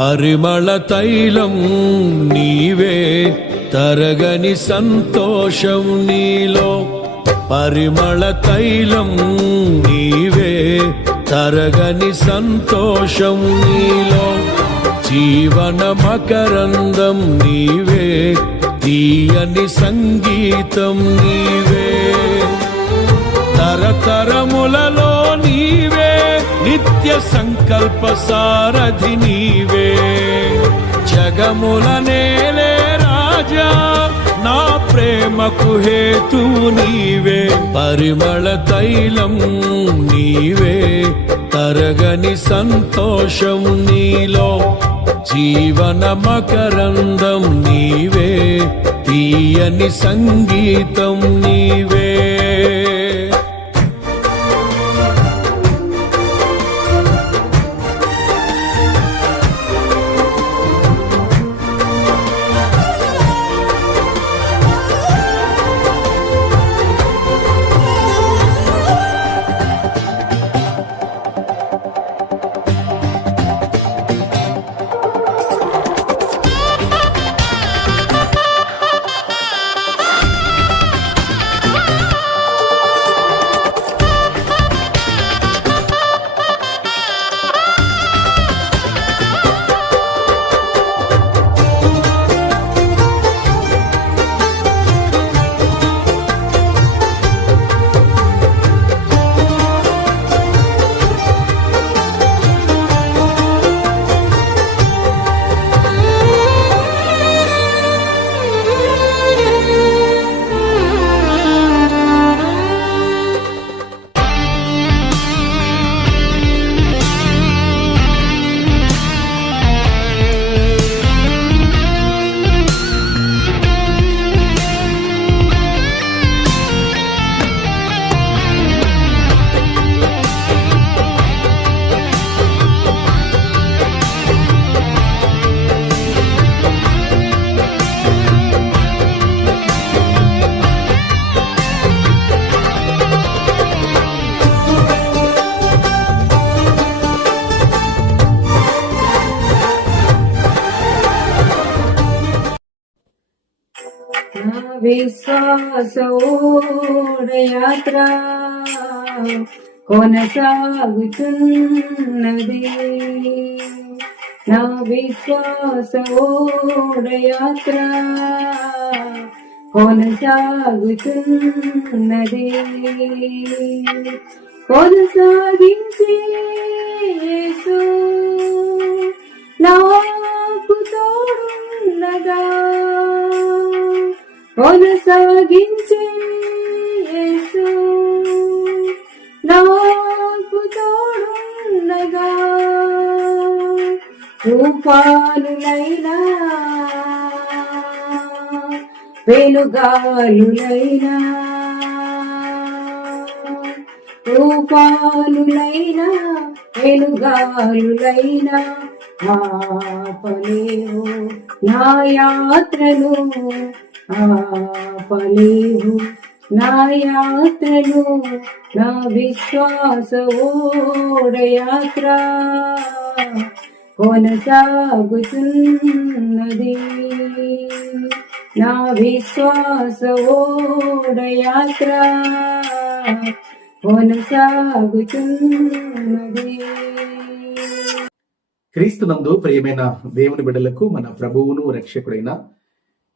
పరిమళ తైలం నీవే, తరగని సంతోషం నీలో. పరిమళ తైలం నీవే, తరగని సంతోషం నీలో. జీవన మకరందం నీవే, తీయని సంగీతం నీవే. తరతరములలో నీవే, నిత్య సంకల్ప సారథి నీవే. జగముల నేలే రాజా, నా ప్రేమకు హేతు నీవే. పరిమళ తైలం నీవే, తరగని సంతోషం నీలో. జీవన మకరందం నీవే, తీయని సంగీతం నీవే. విశ్వాసోడయాత్ర కొనసాగుతున్నది. నా విశ్వాసోడయాత్ర కొనసాగుతున్నది. కొనసాగించే యేసు నాకు తోడున్నగా. కొనసాగించే యేసు నాకు తోడున్నగా. తుఫానులైనా వెలుగాలులైనా, తుఫానులైనా వెలుగాలులైనా ఆపలేవు నా యాత్రను. ఆపలేవు నా యాత్రను. నా విశ్వాస ఓడయాత్ర కొనసాగుతున్నది. నా విశ్వాస ఓడయాత్ర కొనసాగుతున్నది. క్రీస్తునందు ప్రియమైన దేవుని బిడ్డలకు మన ప్రభువును రక్షకుడైన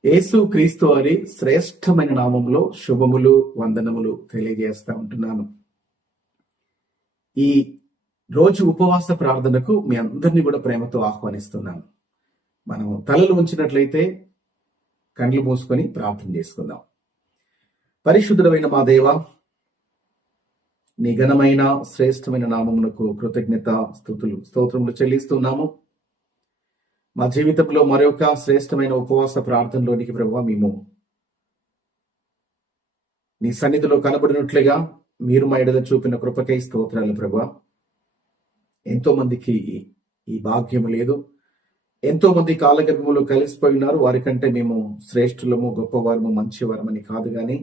యేసు క్రీస్తు వారి శ్రేష్టమైన నామంలో శుభములు వందనములు తెలియజేస్తా ఉంటున్నాను. ఈ రోజు ఉపవాస ప్రార్థనకు మీ అందరినీ కూడా ప్రేమతో ఆహ్వానిస్తున్నాను. మనం తలలు ఉంచినట్లయితే కండ్లు మూసుకొని ప్రార్థన చేసుకుందాం. పరిశుద్ధుడైన మా దేవ, నీ ఘనమైన శ్రేష్టమైన నామమునకు కృతజ్ఞత స్తోత్రములు చెల్లిస్తున్నాము. మా జీవితంలో మరొక శ్రేష్టమైన ఉపవాస ప్రార్థనలోనికి ప్రభువా మేము నీ సన్నిధిలో కనబడినట్లుగా మీరు మా ఎడల చూపిన కృపకై స్తోత్రాలు ప్రభువా. ఎంతో మందికి ఈ భాగ్యం లేదు. ఎంతో మంది కాలగర్భములో కలిసిపోయి ఉన్నారు. వారికంటే మేము శ్రేష్ఠులము, గొప్పవారము, మంచివారమని కాదు గాని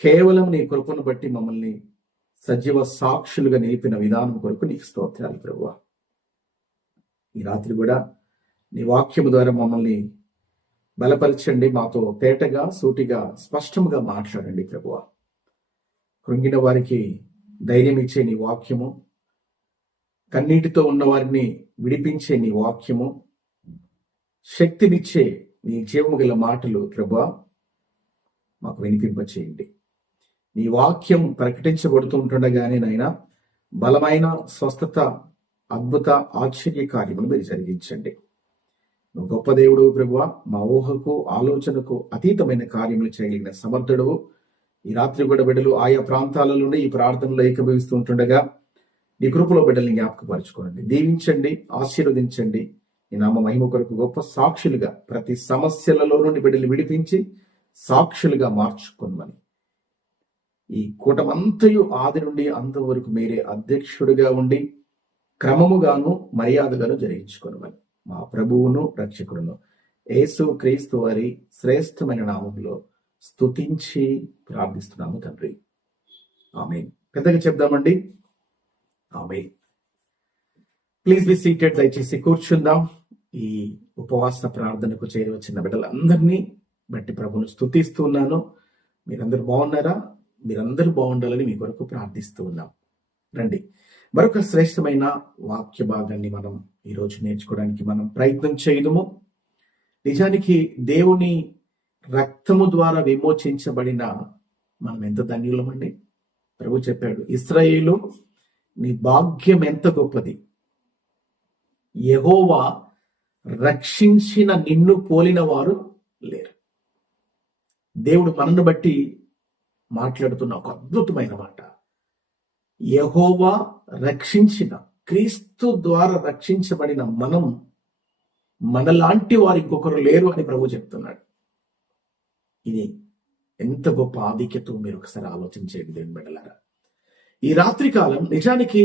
కేవలం నీ కృపను బట్టి మమ్మల్ని సజీవ సాక్షులుగా నిలిపిన విధానం కొరకు నీకు స్తోత్రాలు ప్రభువా. ఈ రాత్రి కూడా నీ వాక్యము ద్వారా మమ్మల్ని బలపరచండి, మాతో తేటగా సూటిగా స్పష్టంగా మాట్లాడండి ప్రభువా. కృంగిన వారికి ధైర్యం ఇచ్చే నీ వాక్యము, కన్నీటితో ఉన్న వారిని విడిపించే నీ వాక్యము, శక్తినిచ్చే నీ జీవము గల మాటలు ప్రభువా మాకు వినిపింపచేయండి. నీ వాక్యం ప్రకటించబడుతూ ఉంటుండగానే నాయన బలమైన స్వస్థత, అద్భుత, ఆశ్చర్య కార్యములు మీరు జరిగించండి. నువ్వు గొప్ప దేవుడు ప్రభువా, మా ఊహకు ఆలోచనకు అతీతమైన కార్యములు చేయగలిగిన సమర్థుడు. ఈ రాత్రి కూడా బిడ్డలు ఆయా ప్రాంతాల నుండి ఈ ప్రార్థనలో ఏకీభవిస్తూ ఉంటుండగా నీ కృపలో బిడ్డల్ని జ్ఞాపకపరచుకోండి, దీవించండి, ఆశీర్వదించండి. నీ నామ మహిమ కొరకు గొప్ప సాక్షులుగా ప్రతి సమస్యలలో నుండి బిడ్డలు విడిపించి సాక్షులుగా మార్చుకోమని, ఈ కూటమంతయు ఆది నుండి అంతవరకు మీరే అధ్యక్షుడిగా ఉండి క్రమముగాను మర్యాదగాను జరిగించుకోమని మా ప్రభువును రక్షకుడును యేసు క్రీస్తు వారి శ్రేష్టమైన నామములో స్తుతించి ప్రార్థిస్తున్నాము తండ్రి, ఆమేన్. పెద్దగా చెప్దామండి, ఆమేన్. Please be seated. దయచేసి కూర్చుందాం. ఈ ఉపవాస ప్రార్థనకు చేరి వచ్చిన బిడ్డలందరినీ బట్టి ప్రభువును స్తుతిస్తున్నాను. మీరందరూ బాగున్నారా? మీరందరూ బాగుండాలని మీ కొరకు ప్రార్థిస్తూ ఉన్నాం. రండి, మరొక శ్రేష్టమైన వాక్య భాగాన్ని మనం ఈరోజు నేర్చుకోవడానికి మనం ప్రయత్నం చేయదుము. నిజానికి దేవుని రక్తము ద్వారా విమోచించబడిన మనం ఎంత ధన్యులమండి. ప్రభు చెప్పాడు, ఇశ్రాయేలు నీ భాగ్యం ఎంత గొప్పది, యెహోవా రక్షించిన నిన్ను పోలిన వారు లేరు. దేవుడు మనను బట్టి మాట్లాడుతున్న ఒక అద్భుతమైన మాట, యెహోవా రక్షించిన, క్రీస్తు ద్వారా రక్షించబడిన మనం, మనలాంటి వారు ఇంకొకరు లేరు అని ప్రభు చెప్తున్నాడు. ఇది ఎంత గొప్ప ఆధిక్యత మీరు ఒకసారి ఆలోచించేది దేవుని బిడ్డలారా. ఈ రాత్రి కాలం నిజానికి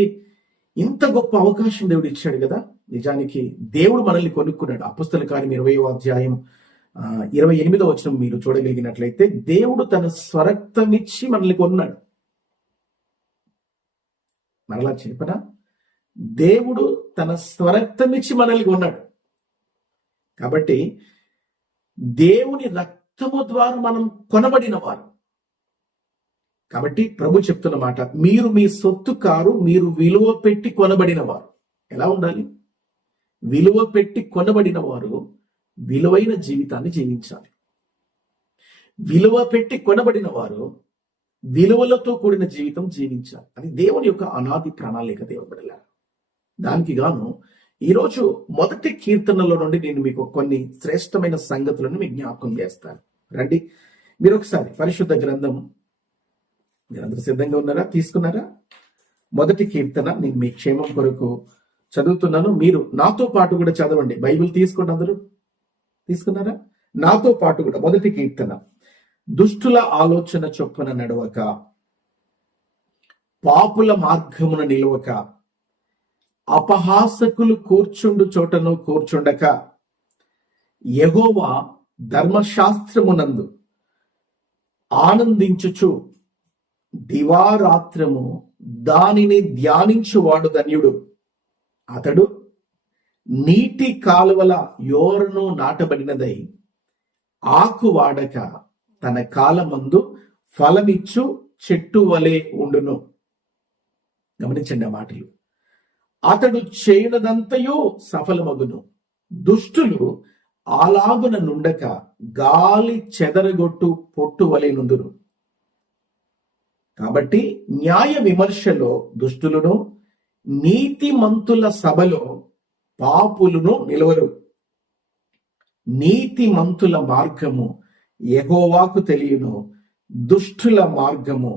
ఇంత గొప్ప అవకాశం దేవుడు ఇచ్చాడు కదా. నిజానికి దేవుడు మనల్ని కొనుక్కున్నాడు. అపొస్తలుల కార్యం 20వ అధ్యాయం 28వ వచనం మీరు చూడగలిగినట్లయితే, దేవుడు తన స్వరక్తమిచ్చి మనల్ని కొన్నాడు. మరలా చెప్పనా, దేవుడు తన స్వరక్తమిచ్చి మనల్ని కొన్నాడు. కాబట్టి దేవుని రక్తము ద్వారా మనం కొనబడిన వారు. కాబట్టి ప్రభు చెప్తున్న మాట, మీరు మీ సొత్తు కారు, మీరు విలువ పెట్టి కొనబడిన వారు. ఎలా ఉండాలి? విలువ పెట్టి కొనబడిన వారు విలువైన జీవితాన్ని జీవించాలి. విలువ పెట్టి కొనబడిన వారు విలువలతో కూడిన జీవితం జీవించాలి. అది దేవుని యొక్క అనాది ప్రణాళిక దేవుని బిడ్డలారా. దానికి గాను ఈరోజు మొదటి కీర్తనలో నుండి నేను మీకు కొన్ని శ్రేష్టమైన సంగతులను మీకు జ్ఞాపకం చేస్తాను. రండి, మీరు ఒకసారి పరిశుద్ధ గ్రంథం, మీరందరూ సిద్ధంగా ఉన్నారా? తీసుకున్నారా? మొదటి కీర్తన నేను మీ క్షేమం కొరకు చదువుతున్నాను. మీరు నాతో పాటు కూడా చదవండి. బైబిల్ తీసుకోండి. అందరూ తీసుకున్నారా? నాతో పాటు కూడా మొదటి కీర్తన. దుష్టుల ఆలోచన చొప్పున నడవక, పాపుల మార్గమున నిలవక, అపహాసకులు కూర్చుండు చోటను కూర్చుండక, యెహోవా ధర్మశాస్త్రమునందు ఆనందించుచు దివారాత్రము దానిని ధ్యానించువాడు ధన్యుడు. అతడు నీటి కాలువల యోరను నాటబడినదై ఆకు వాడక తన కాలమందు ఫలమిచ్చు చెట్టు వలె ఉండును. గమనించండి ఆ మాటలు. అతడు చేయనదంతయో సఫలమగును. దుష్టులు అలాగున నుండక గాలి చెదరగొట్టు పొట్టు వలె నుండును. కాబట్టి న్యాయ విమర్శలో దుష్టులను, నీతిమంతుల సభలో పాపులను నిలవరు. నీతిమంతుల మార్గము యెహోవాకు తెలియను, దుష్టుల మార్గము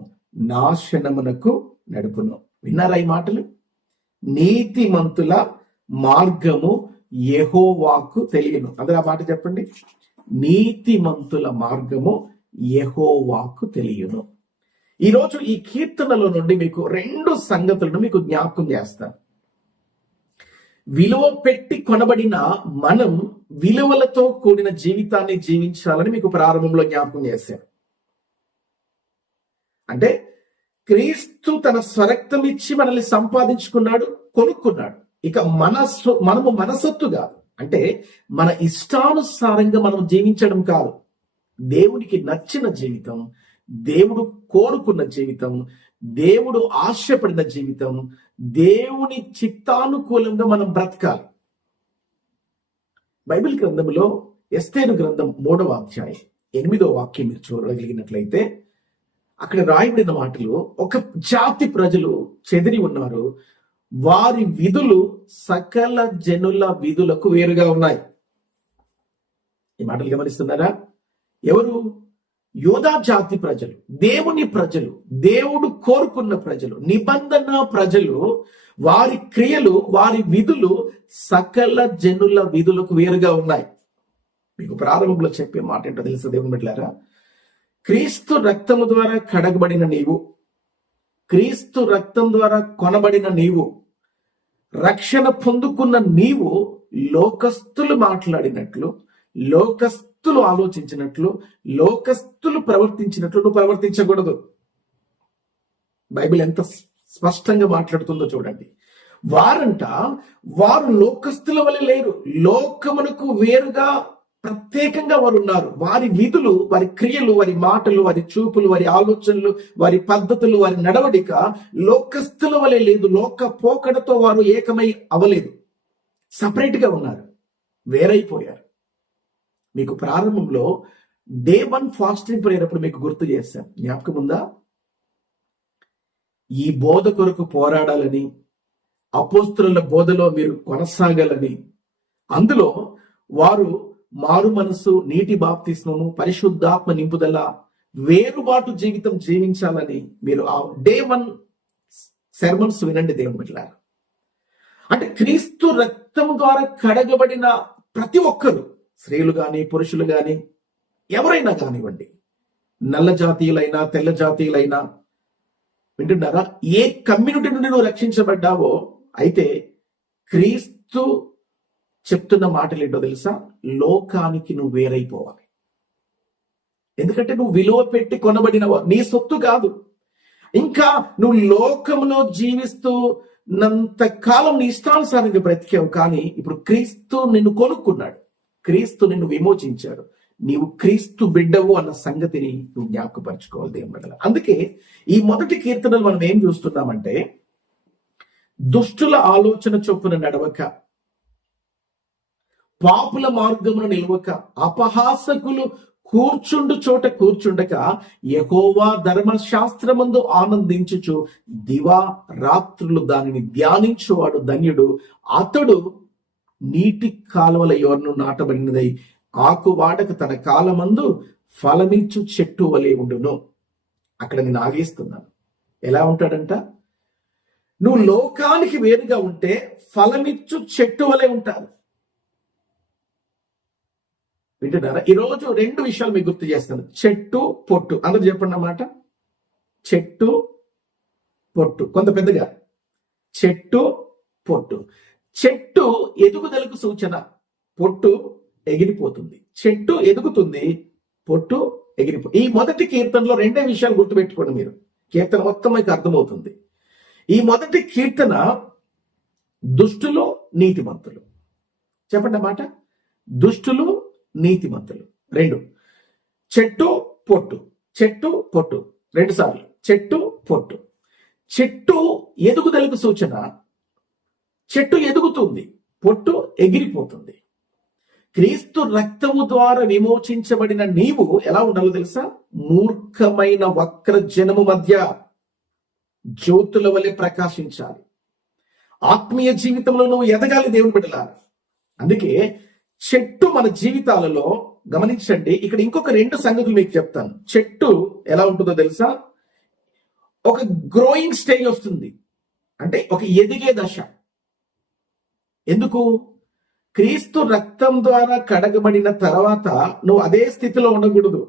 నాశనమునకు నడుపును. విన్నారా ఈ మాటలు? నీతిమంతుల మార్గము యెహోవాకు తెలియను. అందరూ ఆ మాట చెప్పండి. నీతిమంతుల మార్గము యెహోవాకు తెలియను. ఈరోజు ఈ కీర్తనలో నుండి మీకు రెండు సంగతులను మీకు జ్ఞాపకం చేస్తాను. విలువ పెట్టి కొనబడిన మనం విలువలతో కూడిన జీవితాన్ని జీవించాలని మీకు ప్రారంభంలో జ్ఞాపకం చేశాను. అంటే క్రీస్తు తన స్వరక్తం ఇచ్చి మనల్ని సంపాదించుకున్నాడు, కొనుక్కున్నాడు. ఇక మనము మనసొత్తు కాదు, అంటే మన ఇష్టానుసారంగా మనం జీవించడం కాదు. దేవునికి నచ్చిన జీవితం, దేవుడు కోరుకున్న జీవితం, దేవుడు ఆశపడిన జీవితం, దేవుని చిత్తానుకూలంగా మనం బ్రతకాలి. బైబిల్ గ్రంథంలో ఎస్తేరు గ్రంథం 3వ అధ్యాయం 8వ వాక్యం మీరు చూడగలిగినట్లయితే అక్కడ రాయబడిన మాటలు, ఒక జాతి ప్రజలు చెదిరి ఉన్నారు, వారి విధులు సకల జనుల విధులకు వేరుగా ఉన్నాయి. ఈ మాటలు గమనిస్తున్నారా? ఎవరు? యోధా జాతి ప్రజలు, దేవుని ప్రజలు, దేవుడు కోరుకున్న ప్రజలు, నిబంధన ప్రజలు. వారి క్రియలు, వారి విధులు సకల జనుల విధులకు వేరుగా ఉన్నాయి. మీకు ప్రారంభంలో చెప్పే మాట ఏంటో తెలుసా దేవుని బిడ్డలారా? క్రీస్తు రక్తము ద్వారా కడగబడిన నీవు, క్రీస్తు రక్తం ద్వారా కొనబడిన నీవు, రక్షణ పొందుకున్న నీవు లోకస్తులు మాట్లాడినట్లు, లోకస్తులు ఆలోచించినట్లు, లోకస్తులు ప్రవర్తించినట్లు నువ్వు ప్రవర్తించకూడదు. బైబిల్ ఎంత స్పష్టంగా మాట్లాడుతుందో చూడండి. వారు లోకస్తుల వలె లేరు, లోకమునకు వేరుగా ప్రత్యేకంగా వారు ఉన్నారు. వారి విధులు, వారి క్రియలు, వారి మాటలు, వారి చూపులు, వారి ఆలోచనలు, వారి పద్ధతులు, వారి నడవడిక లోకస్తుల వలె లేదు. లోక పోకడతో వారు ఏకమై అవలేదు, సపరేట్ గా ఉన్నారు, వేరైపోయారు. మీకు ప్రారంభంలో డే 1 ఫాస్టింగ్ ప్రేయర్ అప్పుడు మీకు గుర్తు చేశాను, జ్ఞాపకం ఉందా? ఈ బోధ కొరకు పోరాడాలని, అపోస్తలుల బోధలో మీరు కొనసాగాలని, అందులో వారు మారు మనసు, నీటి బాప్తిస్మము, పరిశుద్ధాత్మ నింపుదల, వేరుబాటు జీవితం జీవించాలని మీరు ఆ డే 1 సెర్మన్స్ వినండి దేవుని బిడ్డలారా. అంటే క్రీస్తు రక్తం ద్వారా కడగబడిన ప్రతి ఒక్కరు, స్త్రీలు గాని పురుషులు గాని ఎవరైనా కానివ్వండి, నల్ల జాతీయులైనా తెల్ల జాతీయులైనా, వింటున్నారా? ఏ కమ్యూనిటీ నుండి నువ్వు రక్షించబడ్డావో, అయితే క్రీస్తు చెప్తున్న మాటలు ఏంటో తెలుసా? లోకానికి నువ్వు వేరైపోవాలి. ఎందుకంటే నువ్వు విలువ పెట్టి కొనబడినవా, నీ సొత్తు కాదు. ఇంకా నువ్వు లోకంలో జీవిస్తున్నంత కాలం నీ ఇష్టానుసారంగా బ్రతికావు, కానీ ఇప్పుడు క్రీస్తు నిన్ను కొనుక్కున్నాడు, క్రీస్తు నిన్ను విమోచించాడు, నీవు క్రీస్తు బిడ్డవు అన్న సంగతిని నువ్వు జ్ఞాపకపరచుకోవాలి దేవుని బిడ్డలారా. అందుకే ఈ మొదటి కీర్తనలు మనం ఏం చూస్తున్నామంటే, దుష్టుల ఆలోచన చొప్పున నడవక, పాపుల మార్గమును నిలవక, అపహాసకులు కూర్చుండు చోట కూర్చుండక, యెహోవా ధర్మశాస్త్రమందు ఆనందించుచు దివా రాత్రులు దానిని ధ్యానించువాడు ధన్యుడు. అతడు నీటి కాలువల యోర్ను నాటబడినదై ఆకువాడక తన కాలమందు ఫలమిచ్చు చెట్టు వలె ఉండును. అక్కడ నేను ఆగేస్తున్నాను. ఎలా ఉంటాడంట? నువ్వు లోకానికి వేరుగా ఉంటే ఫలమిచ్చు చెట్టు వలె ఉంటారు. వింటున్నారా? ఈరోజు 2 విషయాలు మీకు గుర్తు చేస్తాను. చెట్టు, పొట్టు. అందరూ చెప్పండి అన్నమాట. చెట్టు, పొట్టు. కొంత పెద్దగా. చెట్టు, పొట్టు. చెట్టు ఎదుగుదలకు సూచన, పొట్టు ఎగిరిపోతుంది. చెట్టు ఎదుగుతుంది, పొట్టు ఈ మొదటి కీర్తనలో 2 విషయాలు గుర్తుపెట్టుకోండి మీరు. కీర్తన మొత్తం మీకు అర్థమవుతుంది. ఈ మొదటి కీర్తన దుష్టులు, నీతిమంతులు. చెప్పండి అన్నమాట. దుష్టులు, నీతిమంతులు. 2. చెట్టు, పొట్టు. చెట్టు, పొట్టు 2 సార్లు. చెట్టు, పొట్టు. చెట్టు ఎదుగుదలకు సూచన. చెట్టు ఎదుగుతుంది, పొట్టు ఎగిరిపోతుంది. క్రీస్తు రక్తము ద్వారా విమోచించబడిన నీవు ఎలా ఉండాలో తెలుసా? మూర్ఖమైన వక్ర జనము మధ్య జ్యోతుల వలె ప్రకాశించాలి. ఆత్మీయ జీవితంలో నువ్వు ఎదగాలి దేవుని బిడ్డలారా. అందుకే చెట్టు మన జీవితాలలో గమనించండి. ఇక్కడ ఇంకొక 2 సంగతులు మీకు చెప్తాను. చెట్టు ఎలా ఉంటుందో తెలుసా? ఒక గ్రోయింగ్ స్టేజ్ వస్తుంది, అంటే ఒక ఎదిగే దశ. ఎందుకు? క్రీస్తు రక్తం ద్వారా కడగబడిన తర్వాత నువ్వు అదే స్థితిలో ఉండకూడదు,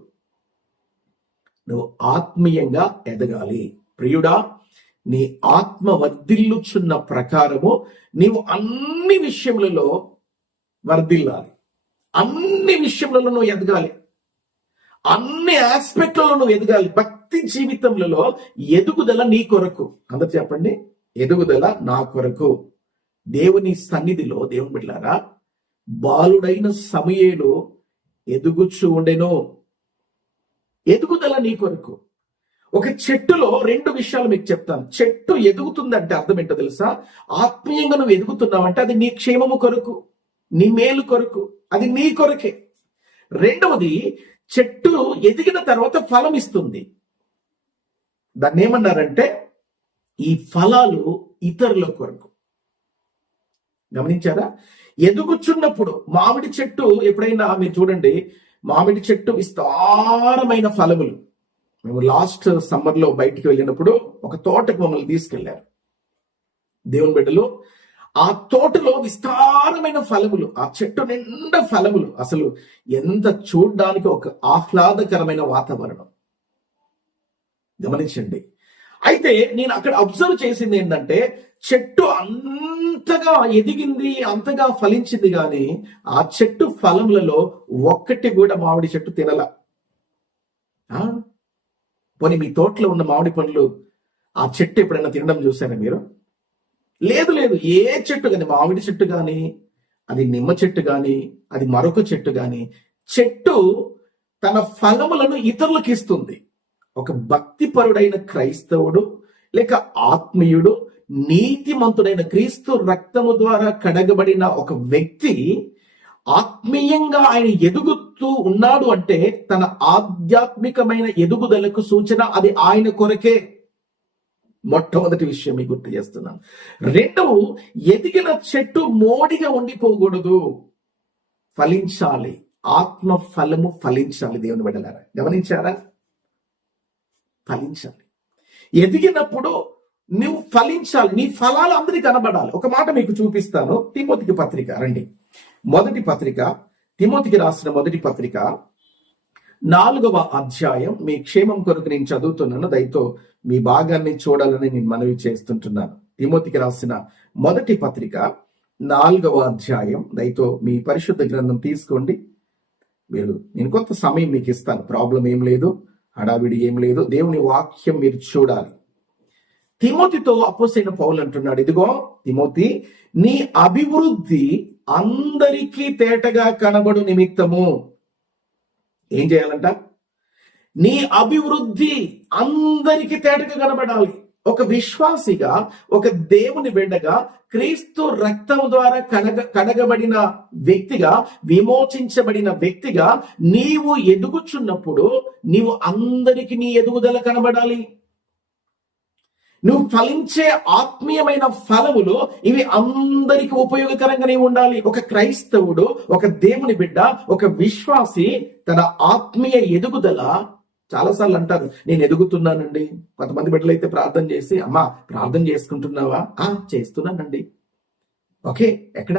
నువ్వు ఆత్మీయంగా ఎదగాలి. ప్రియుడా, నీ ఆత్మ వర్ధిల్లుచున్న ప్రకారము నీవు అన్ని విషయములలో వర్ధిల్లాలి. అన్ని విషయములలో నువ్వు ఎదగాలి, అన్ని ఆస్పెక్ట్లలో నువ్వు ఎదగాలి. భక్తి జీవితంలో ఎదుగుదల నీ కొరకు. అందరు చెప్పండి, ఎదుగుదల నా కొరకు. దేవుని సన్నిధిలో దేవుని బిడ్డలారా బాలుడైన సమూయేలు ఎదుగుచూ ఉండెను. ఎదుగుదల నీ కొరకు. ఒక చెట్టులో 2 విషయాలు మీకు చెప్తాను. చెట్టు ఎదుగుతుందంటే అర్థం ఏంటో తెలుసా? ఆత్మీయంగా నువ్వు ఎదుగుతున్నావంటే అది నీ క్షేమము కొరకు, నీ మేలు కొరకు, అది నీ కొరకే. రెండవది, చెట్టు ఎదిగిన తర్వాత ఫలం ఇస్తుంది. దాన్ని ఏమన్నారంటే ఈ ఫలాలు ఇతరుల కొరకు. గమనించారా? ఎదుగుచున్నప్పుడు మామిడి చెట్టు ఎప్పుడైనా మీరు చూడండి, మామిడి చెట్టు విస్తారమైన ఫలములు. మేము లాస్ట్ సమ్మర్ లో బయటికి వెళ్ళినప్పుడు ఒక తోటకు మమ్మల్ని తీసుకెళ్లారు దేవుని బిడ్డలు. ఆ తోటలో విస్తారమైన ఫలములు, ఆ చెట్టు నిండా ఫలములు. అసలు ఎంత చూడ్డానికి ఒక ఆహ్లాదకరమైన వాతావరణం. గమనించండి. అయితే నేను అక్కడ అబ్జర్వ్ చేసింది ఏంటంటే చెట్టు అంతగా ఎదిగింది, అంతగా ఫలించింది, కానీ ఆ చెట్టు ఫలములలో ఒక్కటి కూడా మామిడి చెట్టు తినల. పోనీ మీ తోటలో ఉన్న మామిడి పండ్లు ఆ చెట్టు ఎప్పుడైనా తినడం చూసారా మీరు? లేదు. ఏ చెట్టు కానీ, మామిడి చెట్టు కానీ, అది నిమ్మ చెట్టు కానీ, అది మరొక చెట్టు కానీ, చెట్టు తన ఫలములను ఇతరులకు ఇస్తుంది. ఒక భక్తిపరుడైన క్రైస్తవుడు లేక ఆత్మీయుడు, నీతిమంతుడైన క్రీస్తు రక్తము ద్వారా కడగబడిన ఒక వ్యక్తి ఆత్మీయంగా ఆయన ఎదుగుతూ ఉన్నాడు అంటే తన ఆధ్యాత్మికమైన ఎదుగుదలకు సూచన. అది ఆయన కొరకే. మొట్టమొదటి విషయం మీకు గుర్తు చేస్తున్నాను. రెండవ, ఎదిగిన చెట్టు మోడిగా ఉండిపోకూడదు, ఫలించాలి. ఆత్మ ఫలము ఫలించాలి. దేవుని బిడ్డలారా, గమనించారా? ఫలించాలి. ఎదిగినప్పుడు నువ్వు ఫలించాలి. నీ ఫలాలు అందరికీ కనబడాలి. ఒక మాట మీకు చూపిస్తాను. తిమోతికి పత్రిక రండి. మొదటి పత్రిక, తిమోతికి రాసిన మొదటి పత్రిక 4వ అధ్యాయం. మీ క్షేమం కొరకు నేను చదువుతున్నాను, దయతో మీ భాగాన్ని చూడాలని నేను మనవి చేస్తుంటున్నాను. తిమోతికి రాసిన మొదటి పత్రిక 4వ అధ్యాయం. దయతో మీ పరిశుద్ధ గ్రంథం తీసుకోండి. నేను కొంత సమయం మీకు ఇస్తాను, ప్రాబ్లం ఏం లేదు, హడావిడి ఏం లేదు. దేవుని వాక్యం మీరు చూడాలి. తిమోతితో అపోస్తలుడైన పౌలు అంటున్నాడు, ఇదిగో తిమోతి, నీ అభివృద్ధి అందరికీ తేటగా కనబడు నిమిత్తము ఏం చేయాలంట? నీ అభివృద్ధి అందరికీ తేటగా కనబడాలి. ఒక విశ్వాసిగా, ఒక దేవుని బిడ్డగా, క్రీస్తు రక్తం ద్వారా కడగబడిన వ్యక్తిగా, విమోచించబడిన వ్యక్తిగా నీవు ఎదుగుచున్నప్పుడు నీవు అందరికీ నీ ఎదుగుదల కనబడాలి. నువ్వు ఫలించే ఆత్మీయమైన ఫలములు ఇవి అందరికీ ఉపయోగకరంగా నీవు ఉండాలి. ఒక క్రైస్తవుడు, ఒక దేవుని బిడ్డ, ఒక విశ్వాసి తన ఆత్మీయ ఎదుగుదల, చాలాసార్లు అంటారు నేను ఎదుగుతున్నానండి. కొంతమంది బిడ్డలైతే ప్రార్థన చేసి, అమ్మా ప్రార్థన చేసుకుంటున్నావా? చేస్తున్నానండి. ఓకే, ఎక్కడ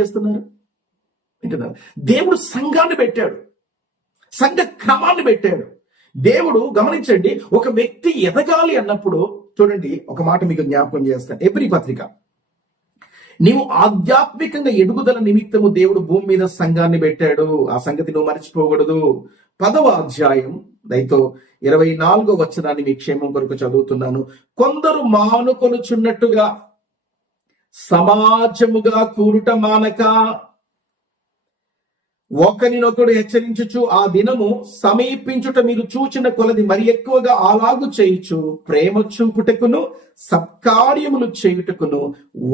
చేస్తున్నారు? వింటున్నారు? దేవుడు సంఘాన్ని పెట్టాడు, సంఘ క్రమాన్ని పెట్టాడు. దేవుడు, గమనించండి, ఒక వ్యక్తి ఎదగాలి అన్నప్పుడు చూడండి, ఒక మాట మీకు జ్ఞాపకం చేస్తాను. ఎబ్రీ పత్రిక, నీవు ఆధ్యాత్మికంగా ఎదుగుదల నిమిత్తము దేవుడు భూమి మీద సంఘాన్ని పెట్టాడు. ఆ సంగతి నువ్వు మర్చిపోకూడదు. 10వ అధ్యాయం, దయతో 24వ వచనాన్ని మీ క్షేమం కొరకు చదువుతున్నాను. కొందరు మానుకొనుచున్నట్టుగా సమాజముగా కూడుట మానక ఒకరినొకడు హెచ్చరించుచు ఆ దినము సమీపించుట మీరు చూచిన కొలది మరి ఎక్కువగా అలాగు చేయుచు ప్రేమ చూపుటకును సత్కార్యములు చేయుటకును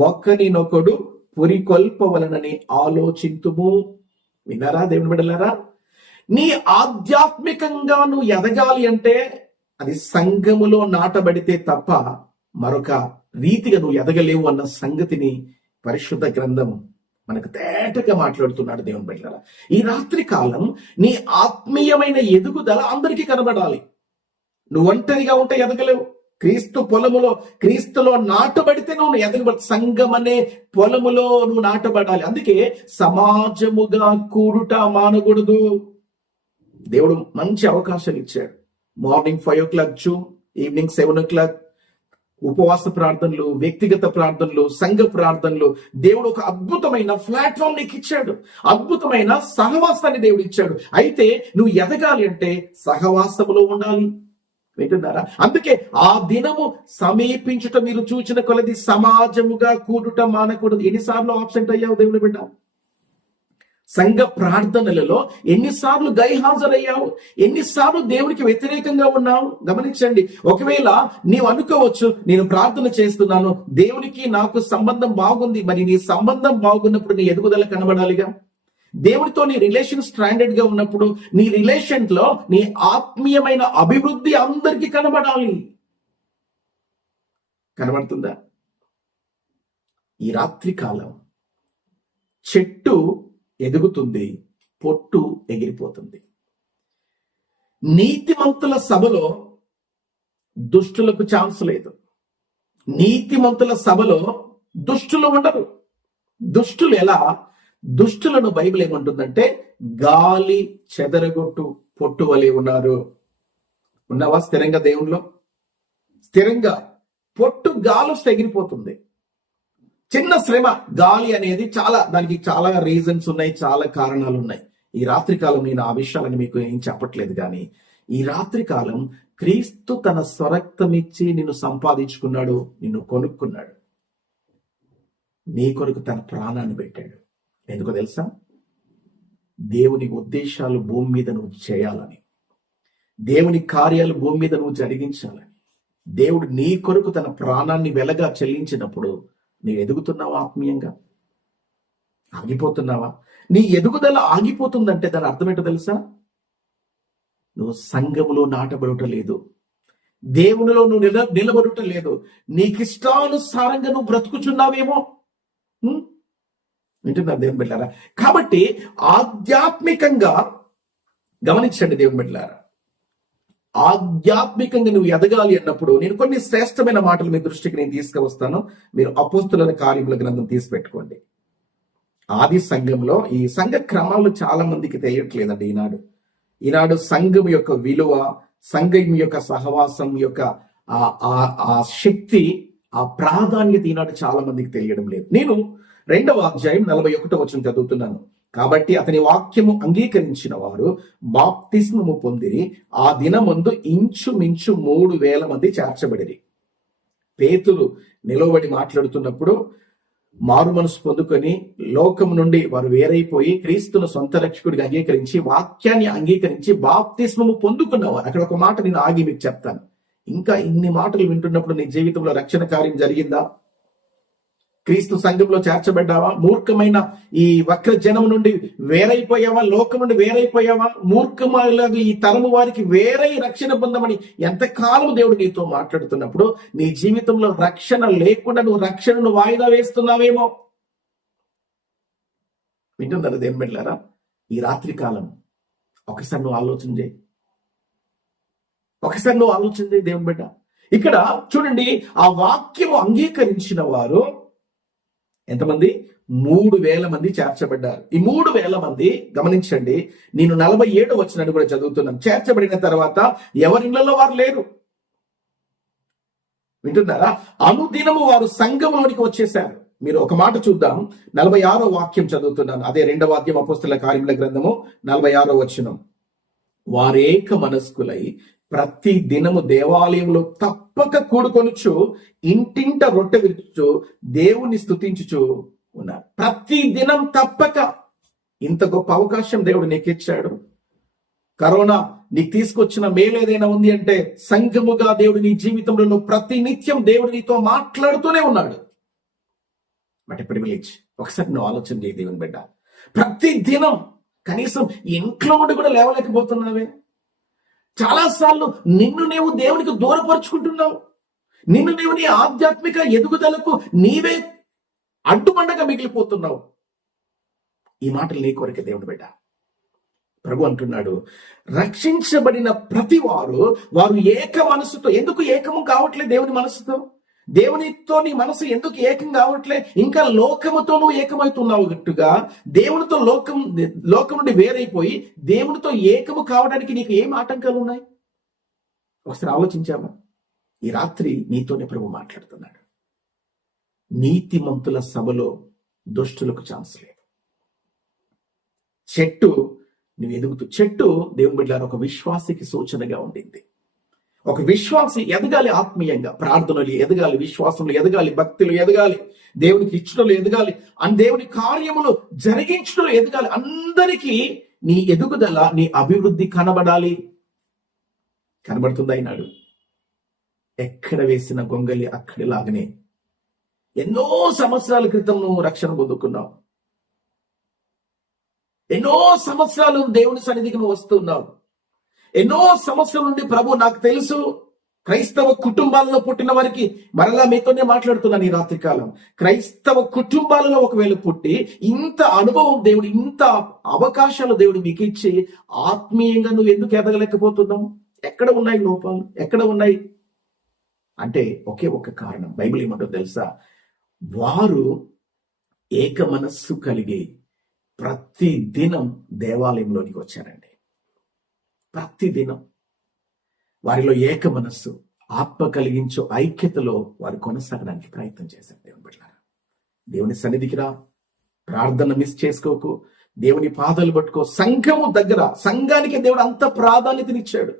ఒకరినొకడు పురికొల్పవలనని ఆలోచింతుము. విన్నారా దేవుని బిడ్డలారా? నీ ఆధ్యాత్మికంగా నువ్వు ఎదగాలి అంటే అది సంఘములో నాటబడితే తప్ప మరొక రీతిగా నువ్వు ఎదగలేవు అన్న సంగతిని పరిశుద్ధ గ్రంథం మనకు తేటగా మాట్లాడుతున్నాడు. దేవుని బిడ్డలారా, ఈ రాత్రి కాలం నీ ఆత్మీయమైన ఎదుగుదల అందరికీ కనబడాలి. నువ్వు ఒంటరిగా ఉంటే ఎదగలేవు. క్రీస్తు పొలములో, క్రీస్తులో నాటబడితే నువ్వు ఎదగబడి, సంఘం అనే పొలములో నువ్వు నాటబడాలి. అందుకే సమాజముగా కూడుట మానకూడదు. దేవుడు మంచి అవకాశాలు ఇచ్చాడు. మార్నింగ్ 5 o'clock ఈవినింగ్ 7 o'clock ఉపవాస ప్రార్థనలు, వ్యక్తిగత ప్రార్థనలు, సంఘ ప్రార్థనలు. దేవుడు ఒక అద్భుతమైన ప్లాట్ఫామ్ నీకు ఇచ్చాడు, అద్భుతమైన సహవాసాన్ని దేవుడు ఇచ్చాడు. అయితే నువ్వు ఎదగాలి అంటే సహవాసములో ఉండాలి. వింటున్నారా? అందుకే ఆ దినము సమీపించుట మీరు చూచిన కొలది సమాజముగా కూడుట మానకూడదు. ఎన్నిసార్లు ఆబ్సెంట్ అయ్యావు దేవుని బిడ్డ? సంఘ ప్రార్థనలలో ఎన్నిసార్లు గైహాజరయ్యావు? ఎన్నిసార్లు దేవునికి వ్యతిరేకంగా ఉన్నావు? గమనించండి. ఒకవేళ నీవు అనుకోవచ్చు, నేను ప్రార్థన చేస్తున్నాను, దేవునికి నాకు సంబంధం బాగుంది. మరి నీ సంబంధం బాగున్నప్పుడు నీ ఎదుగుదల కనబడాలిగా. దేవుడితో నీ రిలేషన్ స్టాండర్డ్ గా ఉన్నప్పుడు నీ రిలేషన్ లో నీ ఆత్మీయమైన అభివృద్ధి అందరికీ కనబడాలి. కనబడుతుందా? ఈ రాత్రి కాలం చెట్టు ఎదుగుతుంది, పొట్టు ఎగిరిపోతుంది. నీతిమంతుల సభలో దుష్టులకు ఛాన్స్ లేదు. నీతిమంతుల సభలో దుష్టులు ఉండరు. దుష్టులు ఎలా? దుష్టులను బైబిల్ ఏమంటుందంటే గాలి చెదరగొట్టు పొట్టు వలె ఉన్నారు. ఉన్నావా స్థిరంగా దేవుణ్ణిలో? స్థిరంగా పొట్టు గాలి వస్తే ఎగిరిపోతుంది. చిన్న శ్రమ, గాలి అనేది దానికి చాలా రీజన్స్ ఉన్నాయి, చాలా కారణాలు ఉన్నాయి. ఈ రాత్రికాలం నేను ఆ విషయాలను మీకు ఏం చెప్పట్లేదు, కానీ ఈ రాత్రికాలం క్రీస్తు తన స్వరక్తమిచ్చి నిన్ను సంపాదించుకున్నాడు, నిన్ను కొనుక్కున్నాడు. నీ కొరకు తన ప్రాణాన్ని పెట్టాడు. ఎందుకో తెలుసా? దేవుని ఉద్దేశాలు భూమి మీద నువ్వు చేయాలని, దేవుని కార్యాలు భూమి మీద నువ్వు జరిగించాలని. దేవుడు నీ కొరకు తన ప్రాణాన్ని వెలగా చెల్లించినప్పుడు నీ ఎదుగుతున్నావా? ఆత్మీయంగా ఆగిపోతున్నావా? నీ ఎదుగుదల ఆగిపోతుందంటే దాని అర్థం ఏంటో తెలుసా? నువ్వు సంఘములో నాటబడుట లేదు, దేవునిలో నువ్వు నిలబడుట లేదు, నీకిష్టానుసారంగా నువ్వు బ్రతుకుచున్నావేమో. వింటున్నారు దేవుని బిడ్డలారా? కాబట్టి ఆధ్యాత్మికంగా గమనించండి దేవుని బిడ్డలారా, ఆధ్యాత్మికంగా నువ్వు ఎదగాలి అన్నప్పుడు నేను కొన్ని శ్రేష్టమైన మాటలు మీ దృష్టికి నేను తీసుకువస్తాను. మీరు అపోస్తుల కార్యముల గ్రంథం తీసి పెట్టుకోండి. ఆది సంఘంలో ఈ సంఘ క్రమాలు చాలా మందికి తెలియట్లేదండి. ఈనాడు సంఘం యొక్క విలువ, సంఘం యొక్క సహవాసం యొక్క ఆ శక్తి, ఆ ప్రాధాన్యత ఈనాడు చాలా మందికి తెలియడం లేదు. నేను 2వ అధ్యాయం 41వ వచనం చదువుతున్నాను. కాబట్టి అతని వాక్యము అంగీకరించిన వారు బాప్తిస్మము పొందిరి. ఆ దినమందు ఇంచుమించు 3,000 మంది చేర్చబడిరి. పేతురు నిలవబడి మాట్లాడుతున్నప్పుడు మారు మనసు పొందుకొని లోకం నుండి వారు వేరైపోయి క్రీస్తును సొంత రక్షకుడిగా అంగీకరించి వాక్యాన్ని అంగీకరించి బాప్తిస్మము పొందుకున్నవారు. అక్కడ ఒక మాట నేను ఆగి మీకు చెప్తాను. ఇంకా ఇన్ని మాటలు వింటున్నప్పుడు నీ జీవితంలో రక్షణ కార్యం జరిగిందా? క్రీస్తు సంఘంలో చేర్చబడ్డావా? మూర్ఖమైన ఈ వక్ర జనం నుండి వేరైపోయావా? లోకం నుండి వేరైపోయావా? మూర్ఖమాలాగా ఈ తరము వారికి వేరై రక్షణ పొందమని ఎంతకాలం దేవుడు నీతో మాట్లాడుతున్నప్పుడు నీ జీవితంలో రక్షణ లేకుండా నువ్వు రక్షణను వాయిదా వేస్తున్నావేమో. వింటున్నారా దేవుని బిడ్డలారా? ఈ రాత్రి కాలం ఒకసారి నువ్వు ఆలోచన చేయి. దేవుని బిడ్డ. ఇక్కడ చూడండి, ఆ వాక్యము అంగీకరించిన వారు ఎంతమంది? 3,000 మంది చేర్చబడ్డారు. ఈ 3,000 మంది గమనించండి. నేను 47 వచనాన్ని కూడా చదువుతున్నాను. చేర్చబడిన తర్వాత ఎవరిళ్లలో వారు లేరు. వింటున్నారా? అనుదినము వారు సంఘంలోనికి వచ్చేశారు. మీరు ఒక మాట చూద్దాం. 46వ వాక్యం చదువుతున్నాను. అదే 2వ అధ్యాయం అపోస్తలుల కార్యముల గ్రంథము 46వ వచనం. వారేక మనస్కులై ప్రతి దినము దేవాలయంలో తప్పక కూడుకొనుచు ఇంటింట రొట్టె విరుచు దేవుని స్తుతించుచు ఉన్నారు. ప్రతి దినం తప్పక. ఇంత గొప్ప అవకాశం దేవుడు నీకు ఇచ్చాడు. కరోనా నీకు తీసుకొచ్చిన మేలు ఏదైనా ఉంది అంటే సంఘముగా దేవుడు నీ జీవితంలో ప్రతి నిత్యం దేవుడు నీతో మాట్లాడుతూనే ఉన్నాడు. బట్ ఇప్పుడు పిలిచి ఒకసారి నువ్వు ఆలోచన చేయి దేవుని బిడ్డ. ప్రతి దినం కనీసం ఇంట్లో ఉండి కూడా లేవలేకపోతున్నావే. చాలాసార్లు నిన్ను నీవు దేవునికి దూరపరుచుకుంటున్నావు. నిన్ను నీవు నీ ఆధ్యాత్మిక ఎదుగుదలకు నీవే అడ్డుమండగా మిగిలిపోతున్నావు. ఈ మాటలు నీ కొరకే దేవుడు బిడ్డ. ప్రభు అంటున్నాడు, రక్షించబడిన ప్రతి వారు ఏక మనసుతో. ఎందుకు ఏకము కావట్లేదు దేవుని మనసుతో? దేవునితో నీ మనసు ఎందుకు ఏకం కావట్లే? ఇంకా లోకముతో నువ్వు ఏకమవుతున్నావు గట్టుగా. దేవునితో లోకం నుండి వేరైపోయి దేవునితో ఏకము కావడానికి నీకు ఏం ఆటంకాలు ఉన్నాయి? ఒకసారి ఆలోచించావా? ఈ రాత్రి నీతోనే ప్రభు మాట్లాడుతున్నాడు. నీతిమంతుల సభలో దుష్టులకు ఛాన్స్ లేదు. చెట్టు నువ్వు ఎదుగుతూ, చెట్టు దేవుని బిడ్డలారా ఒక విశ్వాసికి సూచనగా ఉండింది. ఒక విశ్వాసి ఎదగాలి, ఆత్మీయంగా ప్రార్థనలు ఎదగాలి, విశ్వాసంలో ఎదగాలి, భక్తులు ఎదగాలి, దేవునికి ఇచ్చటలు ఎదగాలి, అని దేవుని కార్యములు జరిగించడం ఎదగాలి. అందరికీ నీ ఎదుగుదల, నీ అభివృద్ధి కనబడాలి. కనబడుతుంది అయినాడు. ఎక్కడ వేసిన గొంగలి అక్కడిలాగనే ఎన్నో సంవత్సరాల క్రితం నువ్వు రక్షణ పొందుకున్నావు. ఎన్నో సంవత్సరాలు దేవుని సన్నిధికి నువ్వు వస్తున్నావు. ఎన్నో సంవత్సరాల నుండి ప్రభు నాకు తెలుసు, క్రైస్తవ కుటుంబాలలో పుట్టిన వారికి, మరలా మీతోనే మాట్లాడుతున్నాను ఈ రాత్రికాలం, క్రైస్తవ కుటుంబాలలో ఒకవేళ పుట్టి ఇంత అనుభవం దేవుడు, ఇంత అవకాశాలు దేవుడు మీకు ఇచ్చి ఆత్మీయంగా నువ్వు ఎందుకు ఎదగలేకపోతున్నావు? ఎక్కడ ఉన్నాయి లోపాలు? ఎక్కడ ఉన్నాయి అంటే ఒకే ఒక కారణం. బైబిల్ ఏమంటో తెలుసా? వారు ఏక మనస్సు కలిగి ప్రతి దినం దేవాలయంలోనికి వచ్చారండి. ప్రతి దినం వారిలో ఏక మనస్సు, ఆత్మ కలిగించే ఐక్యతలో వారు కొనసాగడానికి ప్రయత్నం చేశారు. దేవుని బిడ్డలారా, దేవుని సన్నిధికి రా, ప్రార్థన మిస్ చేసుకోకు, దేవుని పాదాలు పట్టుకో. సంఘము దగ్గర, సంఘానికి దేవుడు అంత ప్రాధాన్యతనిచ్చాడు.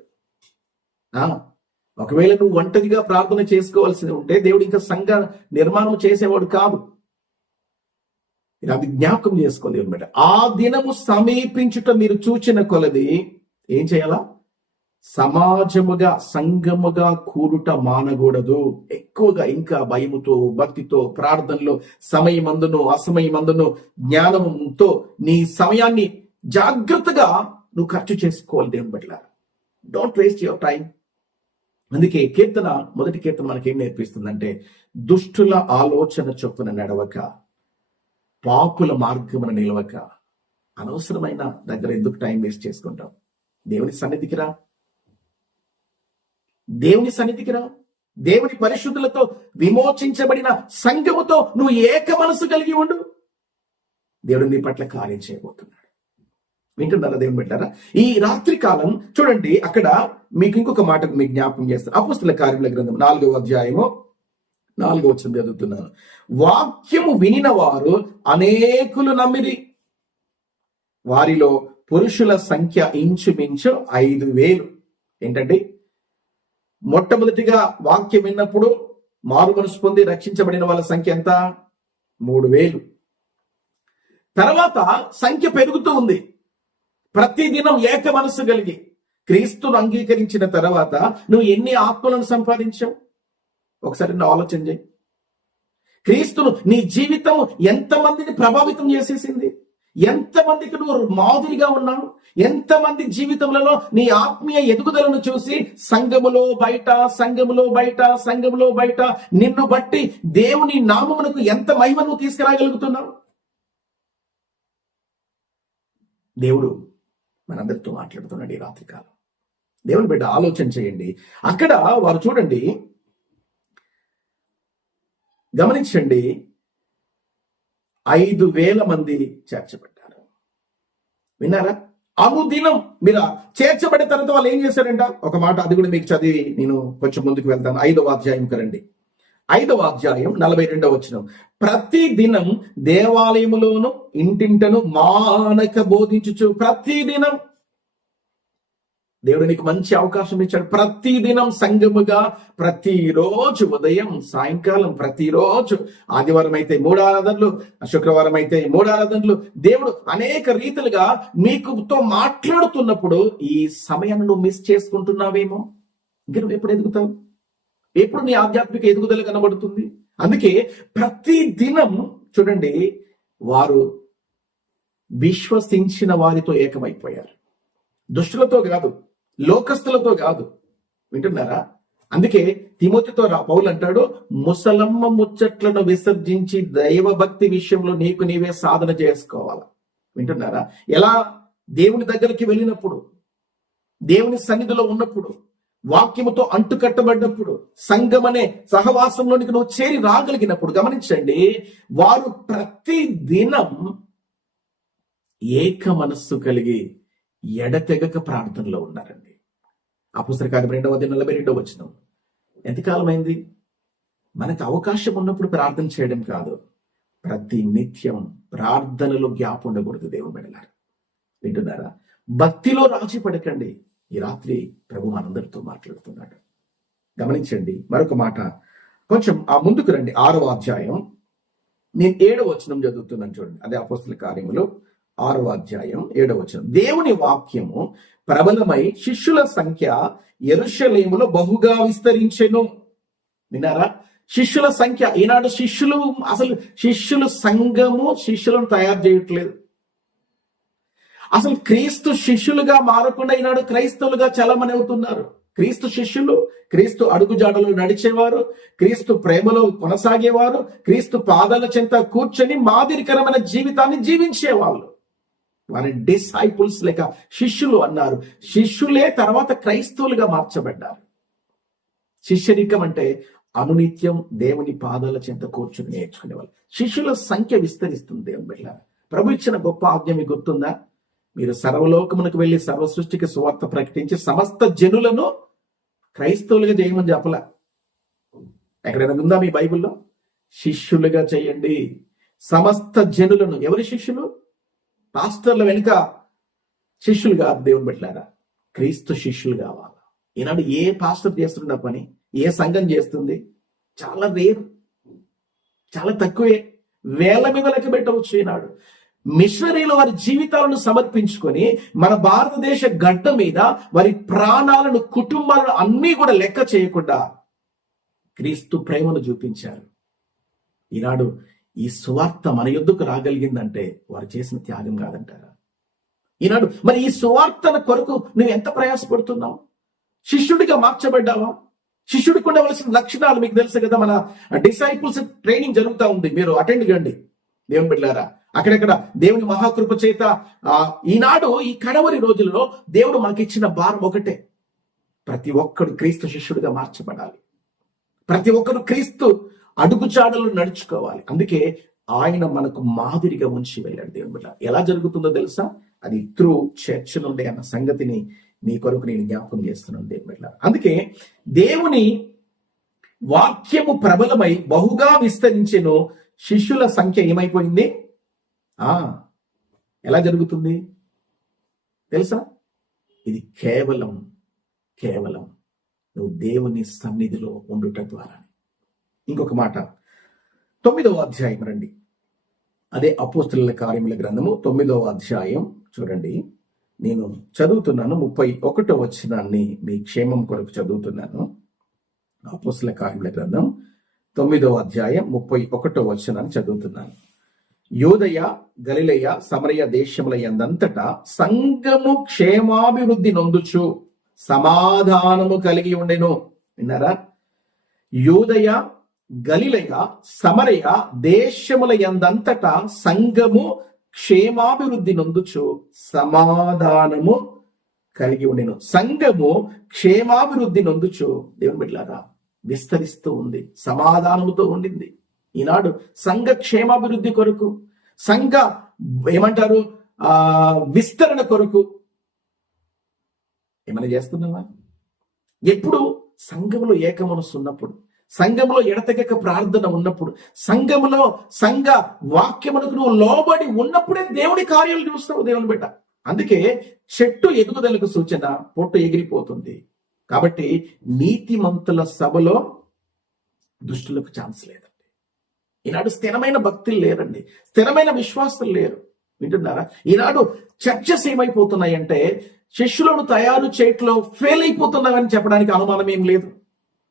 ఒకవేళ నువ్వు ఒంటరిగా ప్రార్థన చేసుకోవాల్సి ఉంటే దేవుడు ఇంకా సంఘ నిర్మాణం చేసేవాడు కాదు. అది జ్ఞాపకం చేసుకోవాలి. దేవుని బిడ్డ, ఆ దినము సమీపించుట మీరు చూచిన కొలది ఏం చేయాలా? సమాజముగా, సంఘముగా కూడుట మానకూడదు. ఎక్కువగా ఇంకా భయముతో, భక్తితో, ప్రార్థనలో సమయమందును అసమయమందును జ్ఞానంతో నీ సమయాన్ని జాగ్రత్తగా నువ్వు ఖర్చు చేసుకోవాలి. దేవుని బిడ్డ, డోంట్ వేస్ట్ యువర్ టైం. అందుకే కీర్తన, మొదటి కీర్తన మనకేం నేర్పిస్తుందంటే, దుష్టుల ఆలోచన చొప్పున నడవక, పాపుల మార్గమున నిలవక. అనవసరమైన దగ్గర ఎందుకు టైం వేస్ట్ చేసుకుంటావు? దేవుని సన్నిధికి రా, దేవుని సన్నిధికి రా. దేవుని పరిశుద్ధులతో విమోచించబడిన సంఘముతో నువ్వు ఏక మనసు కలిగి ఉండు. దేవుడు నీ పట్ల కార్యం చేయబోతున్నాడు. వింటున్నారా దేవుని బిడ్డారా? ఈ రాత్రి కాలం చూడండి, అక్కడ మీకు ఇంకొక మాట మీకు జ్ఞాపకం చేస్తాను. అపోస్తల కార్యముల గ్రంథం 4వ అధ్యాయము 4వ వచనం చదువుతున్నాను. వాక్యము వినిన వారు అనేకులు నమ్మిరి, వారిలో పురుషుల సంఖ్య ఇంచుమించు 5,000. ఏంటండి? మొట్టమొదటిగా వాక్యం విన్నప్పుడు మారు మనసు పొంది రక్షించబడిన వాళ్ళ సంఖ్య ఎంత? 3,000. తర్వాత సంఖ్య పెరుగుతూ ఉంది. ప్రతిదినం ఏక మనస్సు కలిగి క్రీస్తును అంగీకరించిన తర్వాత నువ్వు ఎన్ని ఆత్మలను సంపాదించావు? ఒకసారి నువ్వు ఆలోచన చేయి. క్రీస్తును నీ జీవితం ఎంతమందిని ప్రభావితం చేసేసింది? ఎంతమందికి నువ్వు మాదిరిగా ఉన్నావు? ఎంతమంది జీవితంలో నీ ఆత్మీయ ఎదుగుదలను చూసి సంఘములో బయట, సంఘములో బయట, సంఘములో బయట నిన్ను బట్టి దేవుని నామమునకు ఎంత మహిమను తీసుకురాగలుగుతున్నావు? దేవుడు మనందరితో మాట్లాడుతున్నాడు ఈ రాత్రికాలం. దేవుని బిడ్డ, ఆలోచన చేయండి. అక్కడ వారు చూడండి, గమనించండి, 5,000 మంది చేర్చబడ్డారు. విన్నారా? అనుదినం మీరు చేర్చబడిన తర్వాత వాళ్ళు ఏం చేశారంట? ఒక మాట, అది కూడా మీకు చదివి నేను కొంచెం ముందుకు వెళ్తాను. 5వ అధ్యాయంకి రండి. 5వ అధ్యాయం 42వ వచనం. ప్రతి దినం దేవాలయములోను ఇంటింటను మానక బోధించుచు. ప్రతి దినం దేవుడు నీకు మంచి అవకాశం ఇచ్చాడు. ప్రతిదినం సంఘముగా, ప్రతిరోజు ఉదయం సాయంకాలం, ప్రతిరోజు ఆదివారం అయితే 3 ఆరాధనలు, శుక్రవారం అయితే 3 ఆరాధనలు. దేవుడు అనేక రీతిలుగా మీకుతో మాట్లాడుతున్నప్పుడు ఈ సమయాన్ని నువ్వు మిస్ చేసుకుంటున్నావేమో. ఇంకా నువ్వు ఎప్పుడు ఎదుగుతావు? ఎప్పుడు నీ ఆధ్యాత్మిక ఎదుగుదల కనబడుతుంది? అందుకే ప్రతి దినం చూడండి, వారు విశ్వసించిన వారితో ఏకమైపోయారు. దుష్టులతో కాదు, లోకస్తులతో కాదు. వింటున్నారా? అందుకే తిమోతితో పౌలు అంటాడు, ముసలమ్మ ముచ్చట్లను విసర్జించి దైవభక్తి విషయంలో నీకు నీవే సాధన చేసుకోవాలి. వింటున్నారా? ఎలా? దేవుని దగ్గరికి వెళ్ళినప్పుడు, దేవుని సన్నిధిలో ఉన్నప్పుడు, వాక్యముతో అంటుకట్టబడినప్పుడు, సంఘం అనే సహవాసంలోనికి నువ్వు చేరి రాగలిగినప్పుడు, గమనించండి, వారు ప్రతి దినం ఏక మనస్సు కలిగి ఎడతెగక ప్రార్థనలో ఉన్నారండి. అపోస్తల కార్యం 2వ అధ్యాయం 42వ వచనం. ఎంతకాలం అయింది? మనకు అవకాశం ఉన్నప్పుడు ప్రార్థన చేయడం కాదు, ప్రతి నిత్యం ప్రార్థనలో గ్యాప్ ఉండకూడదు. దేవుని బిడ్డలారా, వింటున్నారా? భక్తిలో రాజీ పడకండి. ఈ రాత్రి ప్రభు మనందరితో మాట్లాడుతున్నాడు. గమనించండి. మరొక మాట, కొంచెం ఆ ముందుకు రండి. 6వ అధ్యాయం, నేను 7వ వచనం చదువుతున్నాను చూడండి. అదే అపోస్తల కార్యములు 6వ అధ్యాయం 7వ వచనం. దేవుని వాక్యము ప్రబలమై శిష్యుల సంఖ్య యెరూషలేములో బహుగా విస్తరించెను. విన్నారా? శిష్యుల సంఖ్య. ఈనాడు శిష్యులు సంఘము శిష్యులను తయారు చేయట్లేదు. అసలు క్రీస్తు శిష్యులుగా మారకుండా ఈనాడు క్రైస్తవులుగా చలమని అవుతున్నారు. క్రీస్తు శిష్యులు, క్రీస్తు అడుగుజాడలో నడిచేవారు, క్రీస్తు ప్రేమలో కొనసాగేవారు, క్రీస్తు పాదాల చెంత కూర్చొని మాదిరికరమైన జీవితాన్ని జీవించేవాళ్ళు. వారి డిసైపుల్స్ లేక శిష్యులు అన్నారు. శిష్యులే తర్వాత క్రైస్తవులుగా మార్చబడ్డారు. శిష్యరికం అంటే అనునిత్యం దేవుని పాదాల చెంత కూర్చొని నేర్చుకునేవాళ్ళు. శిష్యుల సంఖ్య విస్తరిస్తుంది. దేవుని బిడ్డలారా, ప్రభు ఇచ్చిన గొప్ప ఆజ్ఞ మీకు గుర్తుందా? మీరు సర్వలోకమునకు వెళ్లి సర్వ సృష్టికి సువార్త ప్రకటించి సమస్త జనులను క్రైస్తవులుగా చేయమని చెప్పలా. ఎక్కడైనా ఉందా మీ బైబిల్లో? శిష్యులుగా చేయండి సమస్త జనులను. ఎవరి శిష్యులు? పాస్టర్ల వెనుక శిష్యులు కాదు. దేవుని బిడ్డలారా, క్రీస్తు శిష్యులు కావాలి. ఈనాడు ఏ పాస్టర్ చేస్తున్న పని, ఏ సంఘం చేస్తుంది? చాలా రేరు, చాలా తక్కువే. వేల మీద లెక్క పెట్టవచ్చు. ఈనాడు మిషనరీలు వారి జీవితాలను సమర్పించుకొని మన భారతదేశ గడ్డ మీద వారి ప్రాణాలను, కుటుంబాలను అన్నీ కూడా లెక్క చేయకుండా క్రీస్తు ప్రేమను చూపించారు. ఈనాడు ఈ సువార్త మన యొద్దకు రాగలిగిందంటే వారు చేసిన త్యాగం కాదంటారా? ఈనాడు మరి ఈ సువార్తన కొరకు నువ్వు ఎంత ప్రయాసపడుతున్నావు? శిష్యుడిగా మార్చబడ్డావా? శిష్యుడికి ఉండవలసిన లక్షణాలు మీకు తెలుసు కదా. మన డిసైపుల్స్ ట్రైనింగ్ జరుగుతూ ఉంది, మీరు అటెండ్ కండి. దేవుని బిడ్డలారా, అక్కడక్కడ దేవుని మహాకృప చేత ఈనాడు ఈ కడవరి రోజుల్లో దేవుడు మనకిచ్చిన భారం ఒకటే: ప్రతి ఒక్కడు క్రీస్తు శిష్యుడిగా మార్చబడాలి. ప్రతి ఒక్కరు క్రీస్తు అడుగుజాడలు నడుచుకోవాలి. అందుకే ఆయన మనకు మాదిరిగా ఉంచి వెళ్ళాడు. దేవుని బిడ్డ, ఎలా జరుగుతుందో తెలుసా? అది త్రూ చర్చ్ నుండి అన్న సంగతిని మీ కొరకు నేను జ్ఞాపకం చేస్తున్నాను. దేవుని బిడ్డ, అందుకే దేవుని వాక్యము ప్రబలమై బహుగా విస్తరించెను. శిష్యుల సంఖ్య ఏమైపోయింది? ఎలా జరుగుతుంది తెలుసా? ఇది కేవలం నువ్వు దేవుని సన్నిధిలో ఉండుట ద్వారా. ఇంకొక మాట, 9వ అధ్యాయం రండి. అదే అపోస్తలుల కార్యముల గ్రంథము 9వ అధ్యాయం చూడండి. నేను చదువుతున్నాను 31వ వచనాన్ని మీ క్షేమం కొరకు చదువుతున్నాను. అపోస్తలుల కార్యముల గ్రంథం 9వ అధ్యాయం 31వ వచనాన్ని చదువుతున్నాను. యూదయ, గలిలయ, సమరయ దేశముల యందంతటా సంఘము క్షేమాభివృద్ధి నొందుచు సమాధానము కలిగి ఉండెను. విన్నారా? యూదయ, గలిలయ, సమరయ దేశముల యందంతటా సంఘము క్షేమాభివృద్ధి నొందుచు సమాధానము కలిగి ఉండెను. సంఘము క్షేమాభివృద్ధి నొందుచు దేవుని బిడ్డలారా విస్తరిస్తూ ఉంది, సమాధానముతో ఉండింది. ఈనాడు సంఘ క్షేమాభివృద్ధి కొరకు, సంఘ ఏమంటారు విస్తరణ కొరకు ఏమైనా చేస్తున్నావా? ఎప్పుడు సంఘములో ఏకమనస్సు ఉన్నప్పుడు, సంఘములో ఎడతెగక ప్రార్థన ఉన్నప్పుడు, సంఘ వాక్యమునకు నువ్వు లోబడి ఉన్నప్పుడే దేవుని కార్యాలు చూస్తావు. దేవుని బిడ్డ, అందుకే చెట్టు ఎదుగుదలకు సూచన పొట్టు ఎగిరిపోతుంది. కాబట్టి నీతిమంతుల సభలో దుష్టులకు ఛాన్స్ లేదండి. ఈనాడు స్థిరమైన భక్తులు లేరండి, స్థిరమైన విశ్వాసులు లేరు. వింటున్నారా? ఈనాడు చర్చస్ ఏమైపోతున్నాయంటే శిష్యులను తయారు చేయట్లో ఫెయిల్ అయిపోతున్నామని చెప్పడానికి అనుమానం ఏం లేదు.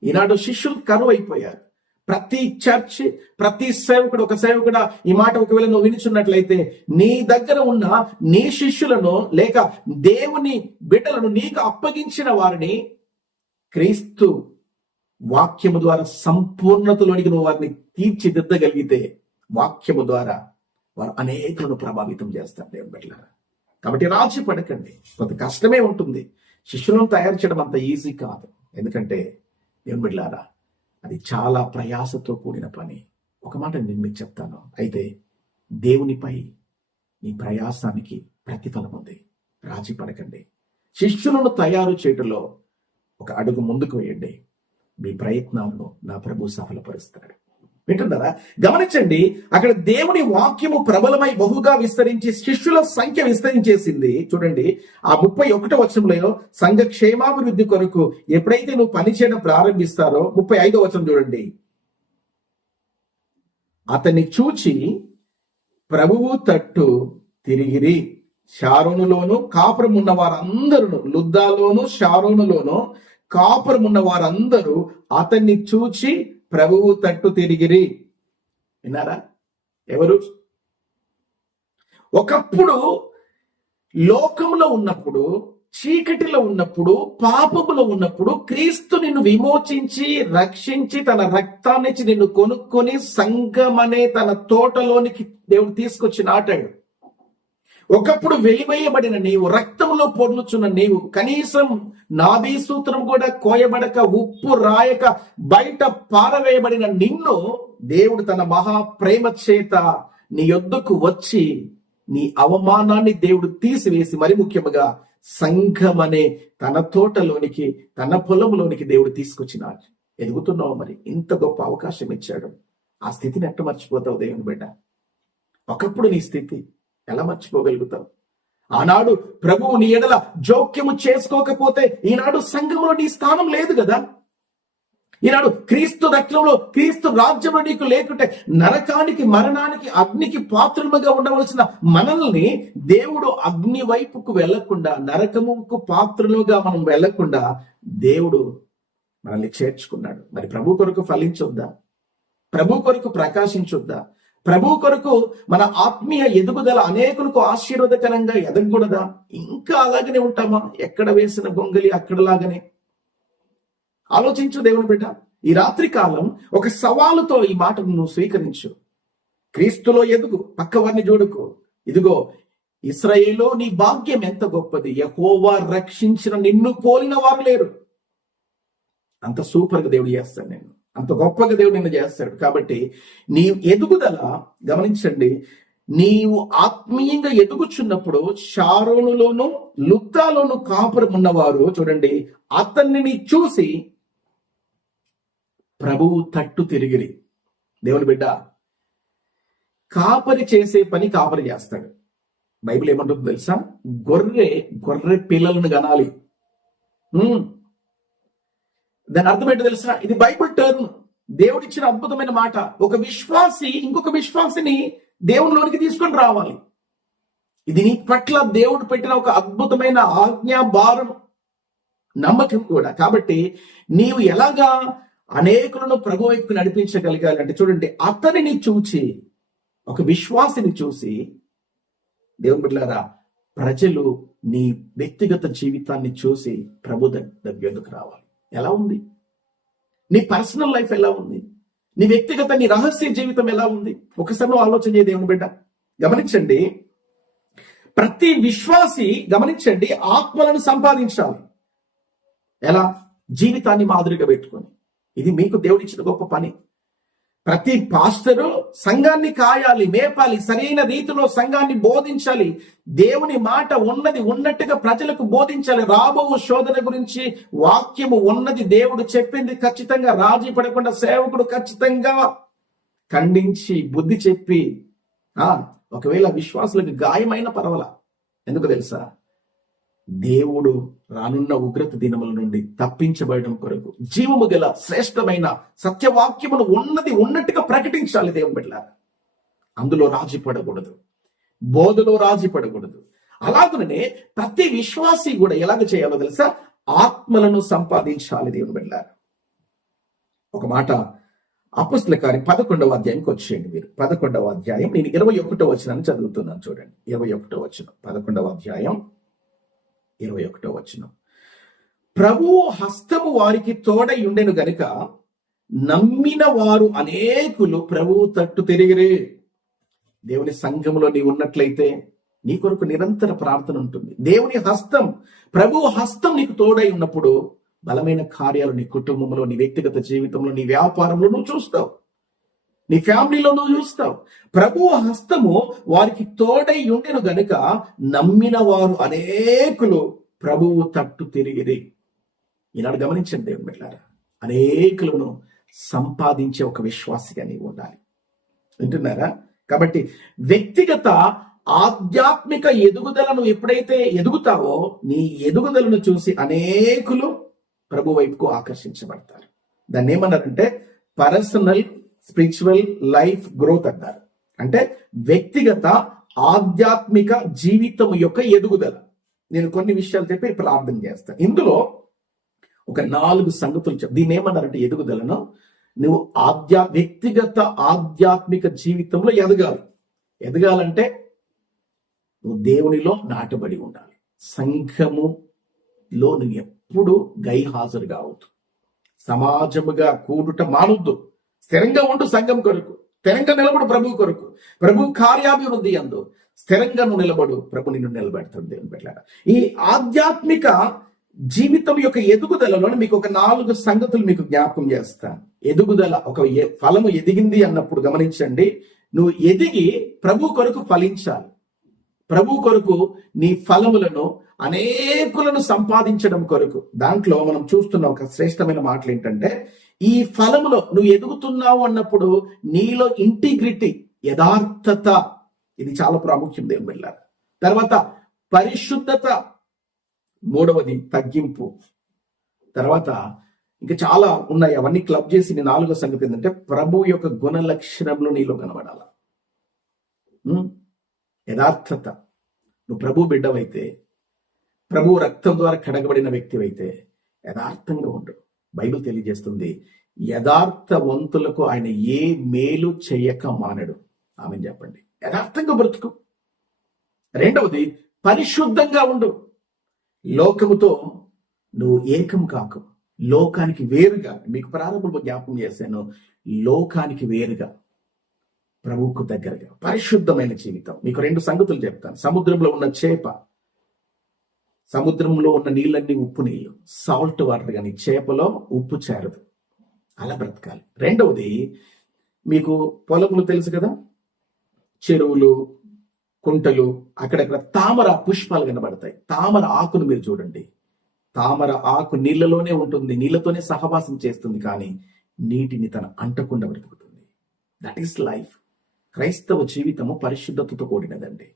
ఈనాడు శిష్యులు కరువు అయిపోయారు. ప్రతి చర్చ్, ప్రతి సేవకుడు, ఒక సేవకుడు ఈ మాట ఒకవేళ నువ్వు వినిచున్నట్లయితే, నీ దగ్గర ఉన్న నీ శిష్యులను లేక దేవుని బిడ్డలను నీకు అప్పగించిన వారిని క్రీస్తు వాక్యము ద్వారా సంపూర్ణతలోనికి నువ్వు వారిని తీర్చిదిద్దగలిగితే వాక్యము ద్వారా వారు అనేకులను ప్రభావితం చేస్తారు. దేవుని బిడ్డలారా, కాబట్టి రాజీ పడకండి. కొంత కష్టమే ఉంటుంది. శిష్యులను తయారు చేయడం అంత ఈజీ కాదు. ఎందుకంటే దేవుని బిడ్డలారా, అది చాలా ప్రయాసతో కూడిన పని. ఒక మాట నేను మీకు చెప్తాను, అయితే దేవునిపై నీ ప్రయాసానికి ప్రతిఫలం ఉంది. రాజీ పడకండి. శిష్యులను తయారు చేయటంలో ఒక అడుగు ముందుకు వేయండి. మీ ప్రయత్నాలను నా ప్రభు సఫలపరుస్తాడు. వింటున్నారా? గమనించండి, అక్కడ దేవుని వాక్యము ప్రబలమై బహుగా విస్తరించి శిష్యుల సంఖ్య విస్తరించేసింది. చూడండి, ఆ 31వ వచనంలో సంఘ క్షేమాభివృద్ధి కొరకు ఎప్పుడైతే నువ్వు పనిచేయడం ప్రారంభిస్తారో, 35వ వచనం చూడండి, అతన్ని చూచి ప్రభువు తట్టు తిరిగిరి. షారోనులోను కాపురం ఉన్న వారందరూ, లుద్దాలోను షారోనులోను కాపురం ఉన్న వారందరూ అతన్ని చూచి ప్రభువు తట్టు తిరిగిరి. విన్నారా? ఎవరు? ఒకప్పుడు లోకంలో ఉన్నప్పుడు, చీకటిలో ఉన్నప్పుడు, పాపములో ఉన్నప్పుడు క్రీస్తు నిన్ను విమోచించి రక్షించి తన రక్తాన్నిచ్చి నిన్ను కొనుక్కొని సంఘం అనే తన తోటలోనికి దేవుడు తీసుకొచ్చి నాటాడు. ఒకప్పుడు వెలివేయబడిన నీవు, రక్తంలో పొర్లుచున్న నీవు, కనీసం నాభి సూత్రం కూడా కోయబడక ఉప్పు రాయక బయట పారవేయబడిన నిన్ను దేవుడు తన మహా ప్రేమ చేత నీ యొద్దకు వచ్చి నీ అవమానాన్ని దేవుడు తీసివేసి, మరి ముఖ్యముగా సంఘం అనే తన తోటలోనికి, తన పొలంలోనికి దేవుడు తీసుకొచ్చినాడు. ఎదుగుతున్నావు, మరి ఇంత గొప్ప అవకాశం ఇచ్చాడు. ఆ స్థితిని ఎట్ట మర్చిపోతావు దేవుని బిడ్డ? ఒకప్పుడు నీ స్థితి ఎలా మర్చిపోగలుగుతావు? ఆనాడు ప్రభువు నీ ఎడల జోక్యము చేసుకోకపోతే ఈనాడు సంఘంలో నీ స్థానం లేదు కదా. ఈనాడు క్రీస్తు రక్తంలో, క్రీస్తు రాజ్యంలో నీకు లేకుంటే నరకానికి, మరణానికి, అగ్నికి పాత్రలుగా ఉండవలసిన మనల్ని దేవుడు అగ్ని వైపుకు వెళ్లకుండా, నరకముకు పాత్రలుగా మనం వెళ్లకుండా దేవుడు మనల్ని చేర్చుకున్నాడు. మరి ప్రభు కొరకు ఫలించొద్దా? ప్రభు కొరకు ప్రకాశించొద్దా? ప్రభు కొరకు మన ఆత్మీయ ఎదుగుదల అనేకులకు ఆశీర్వాదకరంగా ఎదగకూడదా? ఇంకా అలాగనే ఉంటామా? ఎక్కడ వేసిన గొంగలి అక్కడలాగానే. ఆలోచించు దేవుని బిడ్డ. ఈ రాత్రి కాలం ఒక సవాలుతో ఈ మాటను నువ్వు స్వీకరించు. క్రీస్తులో ఎదుగు, పక్కవారిని చూడుకు. ఇదిగో ఇశ్రాయేలు, నీ భాగ్యం ఎంత గొప్పది. యెహోవా రక్షించిన నిన్ను పోలిన వారు లేరు. అంత సూపర్గా దేవుడు చేస్తాడు నేను, అంత గొప్పగా దేవుడు నిన్ను చేస్తాడు. కాబట్టి నీ ఎదుగుదల గమనించండి. నీవు ఆత్మీయంగా ఎదుగుచున్నప్పుడు షారోనులోను లుద్దాలోను కాపురం ఉన్నవారు, చూడండి, అతన్ని చూసి ప్రభువు తట్టు తిరిగిరి. దేవుని బిడ్డ, కాపరి చేసే పని కాపరి చేస్తాడు. బైబిల్ ఏమంటుందో తెలుసా? గొర్రె పిల్లలను గనాలి. దాని అర్థం ఏంటో తెలుసా? ఇది బైబిల్ టర్మ్, దేవుడిచ్చిన అద్భుతమైన మాట. ఒక విశ్వాసి ఇంకొక విశ్వాసిని దేవునిలోనికి తీసుకొని రావాలి. ఇది నీ పట్ల దేవుడు పెట్టిన ఒక అద్భుతమైన ఆజ్ఞ, భారం, నమ్మకం కూడా. కాబట్టి నీవు ఎలాగా అనేకులను ప్రభు వైపుకు నడిపించగలిగాలి అంటే, చూడండి, అతనిని చూచి, ఒక విశ్వాసిని చూసి, దేవుని బిడ్డలారా, ప్రజలు నీ వ్యక్తిగత జీవితాన్ని చూసి ప్రభు దగ్గరకు రావాలి. ఎలా ఉంది నీ పర్సనల్ లైఫ్? ఎలా ఉంది నీ వ్యక్తిగత, నీ రహస్య జీవితం ఎలా ఉంది? ఒకసారి నువ్వు ఆలోచన చేయ దేవుని బిడ్డ. గమనించండి, ప్రతి విశ్వాసి, గమనించండి, ఆత్మలను సంపాదించాలి. ఎలా? జీవితాన్ని మాదిరిగా పెట్టుకొని. ఇది మీకు దేవుడిచ్చిన గొప్ప పని. ప్రతి పాస్టరు సంఘాన్ని కాయాలి, మేపాలి, సరైన రీతిలో సంఘాన్ని బోధించాలి. దేవుని మాట ఉన్నది ఉన్నట్టుగా ప్రజలకు బోధించాలి. రాబో శోధన గురించి వాక్యము ఉన్నది, దేవుడు చెప్పింది ఖచ్చితంగా రాజీ పడకుండా సేవకుడు ఖచ్చితంగా ఖండించి బుద్ధి చెప్పి, ఒకవేళ విశ్వాసులకు గాయమైన పర్వాలా. ఎందుకు తెలుసా? దేవుడు రానున్న ఉగ్రత దినముల నుండి తప్పించబడడం కొరకు జీవము గల శ్రేష్టమైన సత్యవాక్యమును ఉన్నది ఉన్నట్టుగా ప్రకటించాలి. దేవుని బిడ్డలారా, అందులో రాజీ పడకూడదు, బోధలో రాజీ పడకూడదు. అలాగనే ప్రతి విశ్వాసి కూడా ఎలాగ చేయాలో తెలుసా? ఆత్మలను సంపాదించాలి. దేవుని బిడ్డలారా, ఒక మాట అపొస్తలుల కార్యం 11వ అధ్యాయంకి వచ్చేయండి మీరు. 11వ అధ్యాయం, నేను 21వ వచనాన్ని చదువుతున్నాను. చూడండి, 21వ వచనం, 11వ అధ్యాయం 21వ వచనం. ప్రభువు హస్తము వారికి తోడై ఉండెను గనుక నమ్మిన వారు అనేకులు ప్రభువు తట్టు తిరిగిరే. దేవుని సంఘములో నీవు ఉన్నట్లయితే నీ కొరకు నిరంతర ప్రార్థన ఉంటుంది. దేవుని హస్తం, ప్రభువు హస్తం నీకు తోడై ఉన్నప్పుడు బలమైన కార్యాలు నీ కుటుంబంలో, నీ వ్యక్తిగత జీవితంలో, నీ వ్యాపారంలో నువ్వు చూస్తావు, నీ ఫ్యామిలీలో నువ్వు చూస్తావు. ప్రభువు హస్తము వారికి తోడై ఉండెను గనుక నమ్మిన వారు అనేకులు ప్రభువు తట్టు తిరిగిరి. ఈనాడు గమనించండి దేవుని బిడ్డలారా, అనేకులను సంపాదించే ఒక విశ్వాసిగా నీవు ఉండాలి. వింటున్నారా? కాబట్టి వ్యక్తిగత ఆధ్యాత్మిక ఎదుగుదలను ఎప్పుడైతే ఎదుగుతావో నీ ఎదుగుదలను చూసి అనేకులు ప్రభు వైపుకు ఆకర్షించబడతారు. దాన్ని ఏమన్నారంటే పర్సనల్ స్పిరిచువల్ లైఫ్ గ్రోత్ అన్నారు. అంటే వ్యక్తిగత ఆధ్యాత్మిక జీవితం యొక్క ఎదుగుదల. నేను కొన్ని విషయాలు చెప్పి ప్రార్థన చేస్తాను. ఇందులో ఒక 4 సంగతులు దీన్ని ఏమన్నారంటే ఎదుగుదలను నువ్వు వ్యక్తిగత ఆధ్యాత్మిక జీవితంలో ఎదగాలంటే నువ్వు దేవునిలో నాటబడి ఉండాలి. సంఘములో నువ్వు ఎప్పుడు గైహాజరు కావద్దు. సమాజముగా కూడుట మానొద్దు. స్థిరంగా ఉండు సంఘం కొరకు, స్థిరంగా నిలబడు ప్రభు కొరకు, ప్రభు కార్యాభివృద్ధి అందు స్థిరంగా నువ్వు నిలబడు, ప్రభు నిన్ను నిలబెడతాడు. దేవుని పెట్టాడు. ఈ ఆధ్యాత్మిక జీవితం యొక్క ఎదుగుదలలో మీకు ఒక 4 సంగతులు మీకు జ్ఞాపకం చేస్తాను. ఎదుగుదల ఒక ఫలము ఎదిగింది అన్నప్పుడు గమనించండి, నువ్వు ఎదిగి ప్రభు కొరకు ఫలించాలి. ప్రభు కొరకు నీ ఫలములను అనేకులను సంపాదించడం కొరకు. దాంట్లో మనం చూస్తున్న ఒక శ్రేష్టమైన మాటలు ఏంటంటే, ఈ ఫలములో నువ్వు ఎదుగుతున్నావు అన్నప్పుడు నీలో ఇంటిగ్రిటీ, యథార్థత, ఇది చాలా ప్రాముఖ్యం దేవుని వెళ్ళారు. తర్వాత పరిశుద్ధత, మూడవది తగ్గింపు, తర్వాత ఇంకా చాలా ఉన్నాయి. అవన్నీ క్లబ్ చేసి నీ 4వ సంగతి ఏంటంటే ప్రభు యొక్క గుణ లక్షణంలో నీలో కనబడాల. యథార్థత. నువ్వు ప్రభు బిడ్డవైతే, ప్రభు రక్తం ద్వారా కడగబడిన వ్యక్తివైతే యథార్థంగా ఉండు. బైబిల్ తెలియజేస్తుంది, యథార్థవంతులకు ఆయన ఏ మేలు చేయక మానడు. ఆమెను చెప్పండి. యథార్థంగా బ్రతుకు. రెండవది పరిశుద్ధంగా ఉండు. లోకముతో నువ్వు ఏకం కాకు. లోకానికి వేరుగా, మీకు ప్రారంభంలో జ్ఞాపకం చేశాను, లోకానికి వేరుగా ప్రభువుకు దగ్గరగా పరిశుద్ధమైన జీవితం. మీకు 2 సంగతులు చెప్తాను. సముద్రంలో ఉన్న చేప, సముద్రంలో ఉన్న నీళ్ళన్నీ ఉప్పు నీళ్ళు, సాల్ట్ వాటర్, కానీ చేపలో ఉప్పు చేరదు. అలా బ్రతకాలి. రెండవది, మీకు పొలములు తెలుసు కదా, చెరువులు, కుంటలు, అక్కడక్కడ తామర పుష్పాలు కనబడతాయి. తామర ఆకును మీరు చూడండి. తామర ఆకు నీళ్ళలోనే ఉంటుంది, నీళ్ళతోనే సహవాసం చేస్తుంది, కానీ నీటిని తన అంటకుండా బ్రతుకుతుంది. That is life. క్రైస్తవ జీవితము పరిశుద్ధతతో కూడినదండి.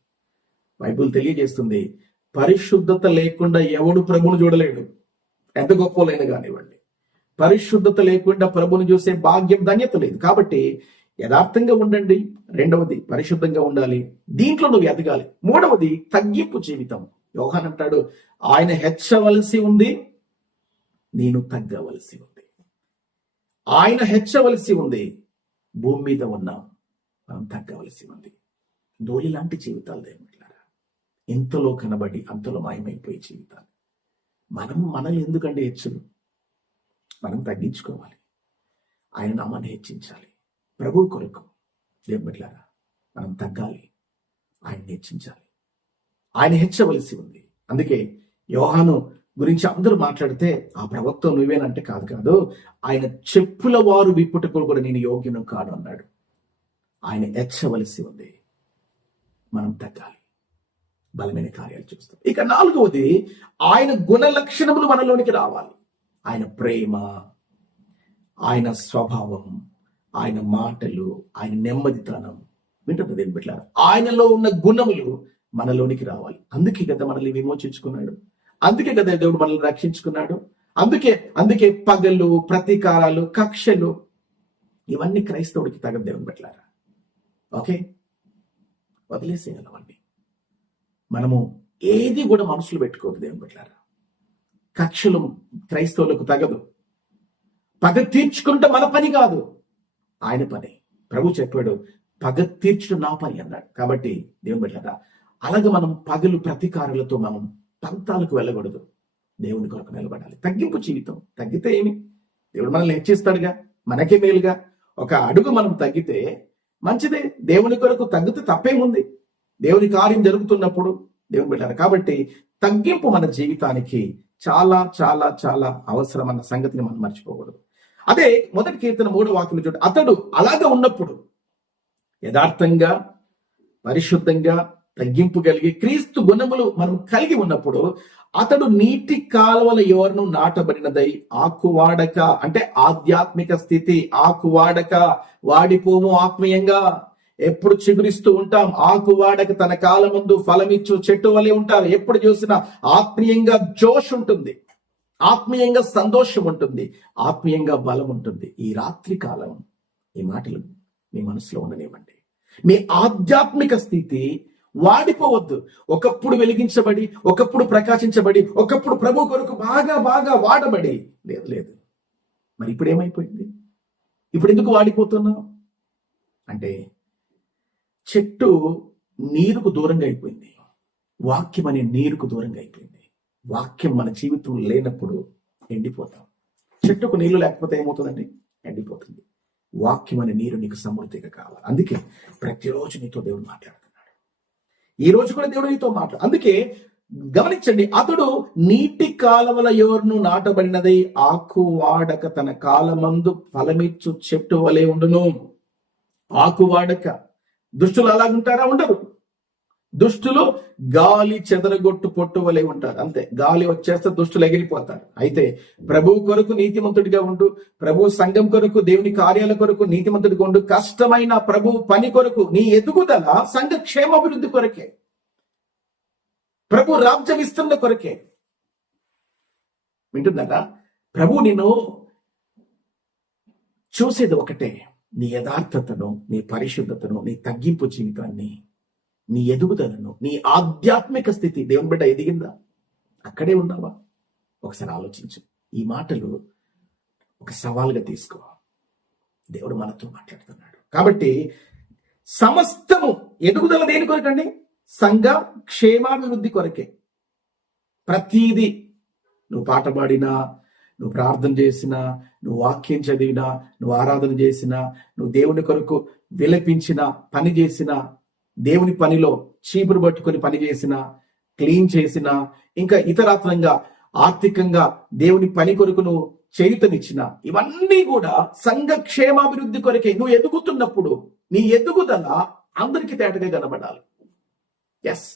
బైబిల్ తెలియజేస్తుంది, పరిశుద్ధత లేకుండా ఎవడు ప్రభును చూడలేడు. ఎంత గొప్పలైన కానివ్వండి, పరిశుద్ధత లేకుండా ప్రభుని చూసే భాగ్యం, ధన్యత లేదు. కాబట్టి యథార్థంగా ఉండండి. రెండవది పరిశుద్ధంగా ఉండాలి. దీంట్లో నువ్వు ఎదగాలి. మూడవది తగ్గింపు జీవితం. యోహాన్ అంటాడు, ఆయన హెచ్చవలసి ఉంది, నేను తగ్గవలసి ఉంది. ఆయన హెచ్చవలసి ఉంది, భూమి మీద ఉన్నాం, మనం తగ్గవలసి ఉంది. ధూళి లాంటి జీవితాలు దేవులారా, ఇంతలో కనబడి అంతలో మాయమైపోయే జీవితాలు. మనల్ని ఎందుకంటే హెచ్చులు, మనం తగ్గించుకోవాలి. ఆయన నామాన్ని హెచ్చించాలి. ప్రభు కొరకు దేవులారా మనం తగ్గాలి, ఆయన హెచ్చించాలి. ఆయన హెచ్చవలసి ఉంది. అందుకే యోహాను గురించి అందరూ మాట్లాడితే ఆ ప్రవక్త నువ్వేనంటే కాదు, ఆయన చెప్పుల వారు విప్పుటకు కూడా నేను యోగ్యను కాడు అన్నాడు. ఆయన హెచ్చవలసి ఉంది, మనం తగ్గాలి, బలమైన కార్యాలు చూస్తాం. ఇక 4వది, ఆయన గుణ లక్షణములు మనలోనికి రావాలి. ఆయన ప్రేమ, ఆయన స్వభావం, ఆయన మాటలు, ఆయన నెమ్మదితనం. వింటుంది దేని బిడ్డలారా, ఆయనలో ఉన్న గుణములు మనలోనికి రావాలి. అందుకే కదా మనల్ని విమోచించుకున్నాడు. అందుకే కదా దేవుడు మనల్ని రక్షించుకున్నాడు. అందుకే పగలు, ప్రతీకారాలు, కక్షలు, ఇవన్నీ క్రైస్తవుడికి తగదు దేవుని బిడ్డలారా. ఓకే, వదిలేసేయాలవన్నీ. మనము ఏది కూడా మనసులో పెట్టుకోవద్దు దేవుని బిడ్డలారా. కక్షలు క్రైస్తవులకు తగదు. పగ తీర్చుకుంటే మన పని కాదు, ఆయన పని. ప్రభు చెప్పాడు, పగ తీర్చడం నా పని అన్నాడు. కాబట్టి దేవుని బిడ్డలారా, అలాగే మనం పగలు ప్రతీకారాలతో మనం పంతాలకు వెళ్ళకూడదు. దేవుని కొరకు నిలబడాలి. తగ్గింపు జీవితం. తగ్గితే ఏమి, దేవుడు మనల్ని హెచ్చిస్తాడుగా, మనకే మేలుగా. ఒక అడుగు మనం తగ్గితే మంచిదే. దేవుని కొరకు తగ్గితే తప్పేముంది, దేవుని కార్యం జరుగుతున్నప్పుడు. దేవుని బిడ్డలారా, కాబట్టి తగ్గింపు మన జీవితానికి చాలా చాలా చాలా అవసరం అన్న సంగతిని మనం మర్చిపోకూడదు. అదే 1 కీర్తన 3వ వాక్యం చూడండి. అతడు అలాగా ఉన్నప్పుడు యథార్థంగా, పరిశుద్ధంగా, తగ్గింపు కలిగి క్రీస్తు గుణములు మనం కలిగి ఉన్నప్పుడు అతడు నీటి కాలువల యోరను నాటబడినదై ఆకువాడక, అంటే ఆధ్యాత్మిక స్థితి, ఆకువాడక, వాడిపోము ఆత్మీయంగా ఎప్పుడు చిగురిస్తూ ఉంటాం. ఆకువాడక తన కాలమందు ఫలమిచ్చు చెట్టు వలె ఉంటారు. ఎప్పుడు చూసినా ఆత్మీయంగా జోష్ ఉంటుంది, ఆత్మీయంగా సంతోషం ఉంటుంది, ఆత్మీయంగా బలం ఉంటుంది. ఈ రాత్రి కాలం ఈ మాటలు మీ మనసులో ఉండనివ్వండి. మీ ఆధ్యాత్మిక స్థితి వాడిపోవద్దు. ఒకప్పుడు వెలిగించబడి, ఒకప్పుడు ప్రకాశించబడి, ఒకప్పుడు ప్రభు కొరకు బాగా బాగా వాడబడి, లేదు. మరి ఇప్పుడు ఏమైపోయింది? ఇప్పుడు ఎందుకు వాడిపోతున్నావు అంటే, చెట్టు నీరుకు దూరంగా అయిపోయింది. వాక్యం అనే నీరుకు దూరంగా అయిపోయింది. వాక్యం మన జీవితం లేనప్పుడు ఎండిపోతాం. చెట్టుకు నీళ్లు లేకపోతే ఏమవుతుందండి? ఎండిపోతుంది. వాక్యం అనే నీరు నీకు సమృద్ధిగా కావాలి. అందుకే ప్రతిరోజు నీతో దేవుడు మాట్లాడుతున్నాడు. ఈ రోజు కూడా దేవుడు నీతో మాట్లాడు. అందుకే గమనించండి, అతడు నీటి కాలవల యోర్ను నాటబడినదై ఆకు వాడక తన కాలమందు ఫలమిచ్చు చెట్టు వలె ఉండును. ఆకు వాడక. దుష్టులు అలాగుంటారా? ఉండరు. దుష్టులు గాలి చెదరగొట్టు పొట్టు వలె ఉంటారు. అంతే, గాలి వచ్చేస్తే దుష్టులు ఎగిరిపోతారు. అయితే ప్రభు కొరకు నీతిమంతుడిగా ఉండు, ప్రభు సంఘం కొరకు, దేవుని కార్యాల కొరకు నీతిమంతుడిగా ఉండు. కష్టమైన ప్రభు పని కొరకు నీ ఎదుగుదల సంఘ క్షేమాభివృద్ధి కొరకే, ప్రభు రాజ్య విస్తరణ కొరకే. వింటున్నారా? ప్రభు నిన్ను చూసేది ఒకటే, నీ యథార్థతను, నీ పరిశుద్ధతను, నీ తగ్గింపు జీవితాన్ని, నీ ఎదుగుదలను, నీ ఆధ్యాత్మిక స్థితి. దేవుని బిడ్డ ఎదిగిందా? అక్కడే ఉన్నావా? ఒకసారి ఆలోచించు. ఈ మాటలు ఒక సవాల్గా తీసుకో. దేవుడు మనతో మాట్లాడుతున్నాడు. కాబట్టి సమస్తము ఎదుగుదల దేని కొరకండి? సంఘ క్షేమాభివృద్ధి కొరకే. ప్రతీది, నువ్వు పాట పాడినా, నువ్వు ప్రార్థన చేసినా, నువ్వు వాక్యం చదివినా, నువ్వు ఆరాధన చేసినా, నువ్వు దేవుని కొరకు విలపించినా, పని చేసినా, దేవుని పనిలో చీపురు పట్టుకొని పని చేసినా, క్లీన్ చేసినా, ఇంకా ఇతరాత్రంగా ఆర్థికంగా దేవుని పని కొరకు నువ్వు చేయుతనిచ్చిన, ఇవన్నీ కూడా సంఘ క్షేమాభివృద్ధి కొరకే. నువ్వు ఎదుగుతున్నప్పుడు నీ ఎదుగుదల అందరికీ తేటగా కనబడాలి. ఎస్,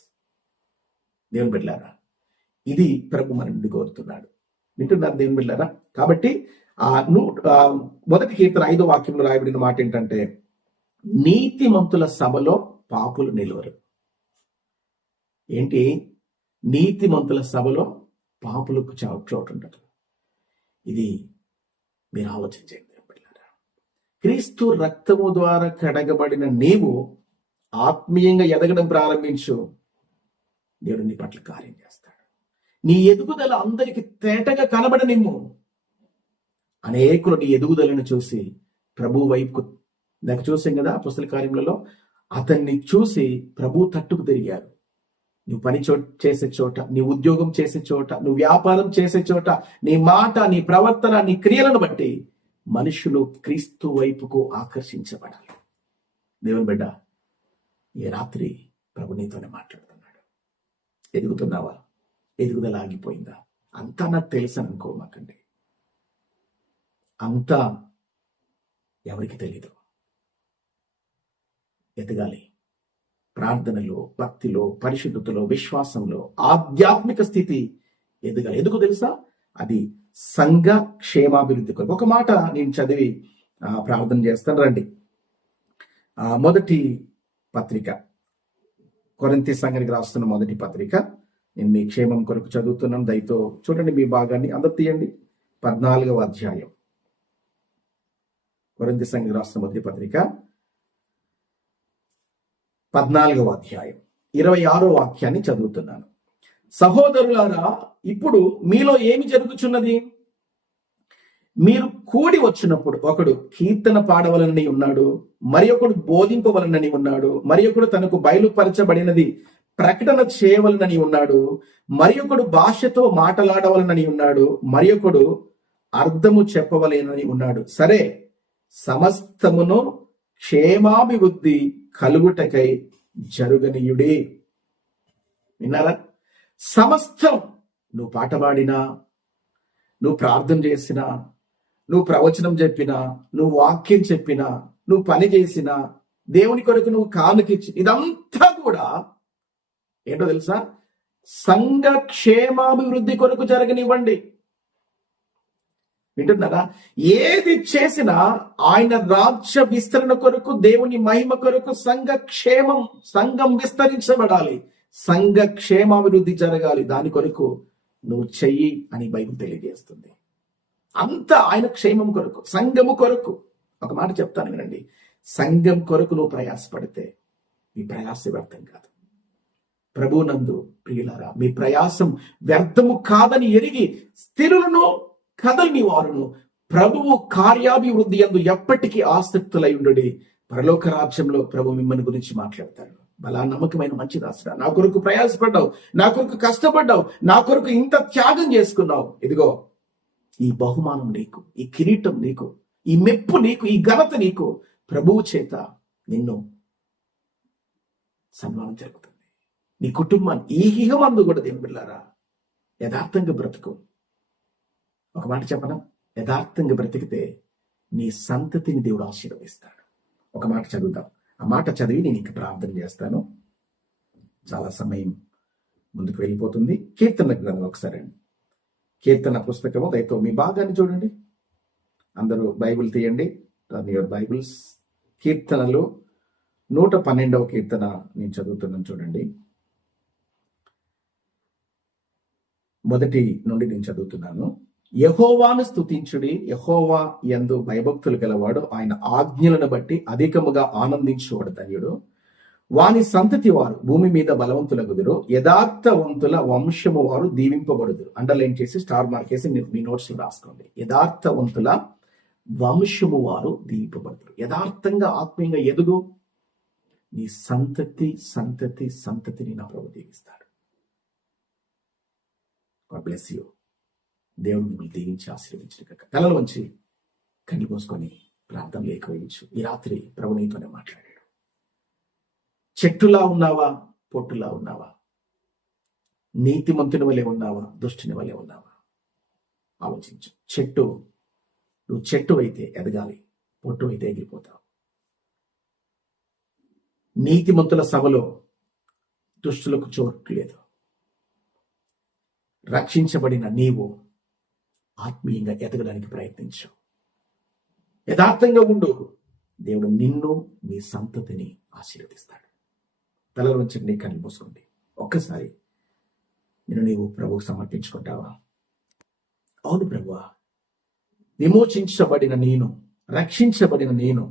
దేవుని బిడ్డలారా, ఇది ప్రభు మన నుండి కోరుతున్నాడు. వింటున్నారు దేవుని బిడ్డలారా? కాబట్టి మొదటి కీర్తన 5వ వాక్యంలో రాయబడిన మాట ఏంటంటే, నీతిమంతుల సభలో పాపులు నిలువరు. ఏంటి? నీతిమంతుల సభలో పాపులకు చోటు ఉండదు. ఇది మీరు ఆలోచించండి బిడ్డలారా. క్రీస్తు రక్తము ద్వారా కడగబడిన నీవు ఆత్మీయంగా ఎదగడం ప్రారంభించు, దేవుడు నీ పట్ల కార్యం చేస్తాడు. నీ ఎదుగుదల అందరికి తేటగా కనబడనిమ్ము. అనేకులు నీ ఎదుగుదలను చూసి ప్రభు వైపుకు, నాకు చూసాం కదా అపొస్తలుల కార్యములలో, అతన్ని చూసి ప్రభు తట్టుకు తిరిగారు. నువ్వు పని చేసే చోట, నీ ఉద్యోగం చేసే చోట, నువ్వు వ్యాపారం చేసే చోట, నీ మాట, నీ ప్రవర్తన, నీ క్రియలను బట్టి మనుషులు క్రీస్తు వైపుకు ఆకర్షించబడాలి. దేవుని బిడ్డ, ఈ రాత్రి ప్రభు నీతోనే మాట్లాడుతున్నాడు. ఎదుగుతున్నావా? ఎదుగుదల ఆగిపోయిందా? అంతా నాకు తెలుసు అనుకోమాకండి. అంతా ఎవరికి తెలీదు. ఎదగాలి. ప్రార్థనలో, భక్తిలో, పరిశుద్ధతలో, విశ్వాసంలో, ఆధ్యాత్మిక స్థితి ఎదగాలి. ఎందుకు తెలుసా? అది సంఘ క్షేమాభివృద్ధి కొరకు. ఒక మాట నేను చదివి ప్రార్థన చేస్తాను. రండి. మొదటి పత్రిక, కొరింథీ సంఘానికి రాస్తున్న మొదటి పత్రిక, నేను మీ క్షేమం కొరకు చదువుతున్నాను. దయతో చూడండి, మీ భాగాన్ని అందరూ తీయండి. 14వ అధ్యాయం, కొరింథీ సంఘానికి రాస్తున్న మొదటి పత్రిక 14వ అధ్యాయం 26వ వాక్యాన్ని చదువుతున్నాను. సహోదరులారా, ఇప్పుడు మీలో ఏమి జరుగుచున్నది? మీరు కూడి వచ్చినప్పుడు ఒకడు కీర్తన పాడవలనని ఉన్నాడు, మరి ఒకడు బోధింపవలనని ఉన్నాడు, మరి ఒకడు తనకు బయలుపరచబడినది ప్రకటన చేయవలనని ఉన్నాడు, మరి ఒకడు భాషతో మాట్లాడవలనని ఉన్నాడు, మరి ఒకడు అర్థము చెప్పవలనని ఉన్నాడు. సరే, సమస్తమును క్షేమాభివృద్ధి కలుగుటకై జరుగనీయుడే. విన్నారా? సమస్తం, నువ్వు పాట పాడినా, నువ్వు ప్రార్థన చేసినా, నువ్వు ప్రవచనం చెప్పినా, నువ్వు వాక్యం చెప్పినా, నువ్వు పని చేసినా, దేవుని కొరకు నువ్వు కానుకిచ్చి, ఇదంతా కూడా ఏంటో తెలుసా? సంఘ క్షేమాభివృద్ధి కొరకు జరగనివ్వండి. వింటున్నారా? ఏది చేసినా ఆయన రాజ్య విస్తరణ కొరకు, దేవుని మహిమ కొరకు, సంఘం విస్తరించబడాలి, సంఘ క్షేమాభివృద్ధి జరగాలి. దాని కొరకు నువ్వు చెయ్యి అని బైబిల్ తెలియజేస్తుంది. అంతా ఆయన క్షేమం కొరకు, సంఘము కొరకు. ఒక మాట చెప్తాను వినండి, సంఘం కొరకు నువ్వు ప్రయాసపడితే మీ ప్రయాస వ్యర్థం కాదు. ప్రభునందు ప్రియులారా, మీ ప్రయాసం వ్యర్థము కాదని ఎరిగి స్థిరులను కదలని వారును ప్రభువు కార్యాభివృద్ధి యందు ఎప్పటికీ ఆసక్తులై ఉండుడి. పరలోక రాజ్యంలో ప్రభు మిమ్మల్ని గురించి మాట్లాడతాడు. బలా నమ్మకమైన మంచి దాసుడా, నా కొరకు ప్రయాసపడ్డావు, నా కొరకు కష్టపడ్డావు, నా కొరకు ఇంత త్యాగం చేసుకున్నావు. ఇదిగో ఈ బహుమానం నీకు, ఈ కిరీటం నీకు, ఈ మెప్పు నీకు, ఈ ఘనత నీకు. ప్రభువు చేత నిన్ను సన్మానం జరుగుతుంది. నీ కుటుంబాన్ని ఈ హిహమందు కూడా దేవుని బిడ్డలారా యథార్థంగా బ్రతుకు. ఒక మాట చెప్పనా? యథార్థంగా బ్రతికితే నీ సంతతిని దేవుడు ఆశీర్వదిస్తాడు. ఒక మాట చదువుదాం. ఆ మాట చదివి నేను ఇంక ప్రార్థన చేస్తాను. చాలా సమయం ముందుకు వెళ్ళిపోతుంది. కీర్తన గ్రంథం ఒకసారి అండి, కీర్తన పుస్తకము దయతో మీ భాగాన్ని చూడండి. అందరూ బైబిల్ తీయండి, టర్న్ యువర్ బైబిల్స్. కీర్తనలు 112వ కీర్తన నేను చదువుతున్నాను చూడండి. మొదటి నుండి నేను చదువుతున్నాను. యెహోవాను స్తుతించుడి, యెహోవా యందు భయభక్తులు గలవాడు, ఆయన ఆజ్ఞలను బట్టి అధికముగా ఆనందించువాడు ధన్యుడు. వాని సంతతి వారు భూమి మీద బలవంతులగుదురు, యథార్థవంతుల వంశము వారు దీవింపబడుదురు. అండర్లైన్ చేసి స్టార్ మార్క్ చేసి మీ నోట్స్ లో రాసుకోండి. యథార్థవంతుల వంశము వారు దీవింపబడుదురు. యథార్థంగా ఆత్మీయంగా ఎదుగు. నీ సంతతిని నా ప్రభు దీవిస్తాడు. God bless you. దేవుడు మిమ్మల్ని దీవించి ఆశీర్వదించిన కాక. తలలు వంచి కళ్ళు మూసుకొని ప్రార్థనలు ఎక్కువయించు. ఈ రాత్రి ప్రభు నీతోనే మాట్లాడాడు. చెట్టులా ఉన్నావా, పొట్టులా ఉన్నావా? నీతిమంతుని వలె ఉన్నావా, దుష్టుని వలె ఉన్నావా? ఆలోచించు. నువ్వు చెట్టు అయితే ఎదగాలి, పొట్టు అయితే ఎగిరిపోతావు. నీతిమంతుల సభలో దుష్టులకు చోటు లేదు. రక్షించబడిన నీవు ఆత్మీయంగా ఎదగడానికి ప్రయత్నించు. యథార్థంగా ఉండు. దేవుడు నిన్ను, నీ సంతతిని ఆశీర్వదిస్తాడు. తలలో నుంచి నీ కళ్ళు మూసుకోండి. ఒక్కసారి నీవు ప్రభువుకు సమర్పించుకుంటావా? అవును ప్రభువా, విమోచించబడిన నేను, రక్షించబడిన నేను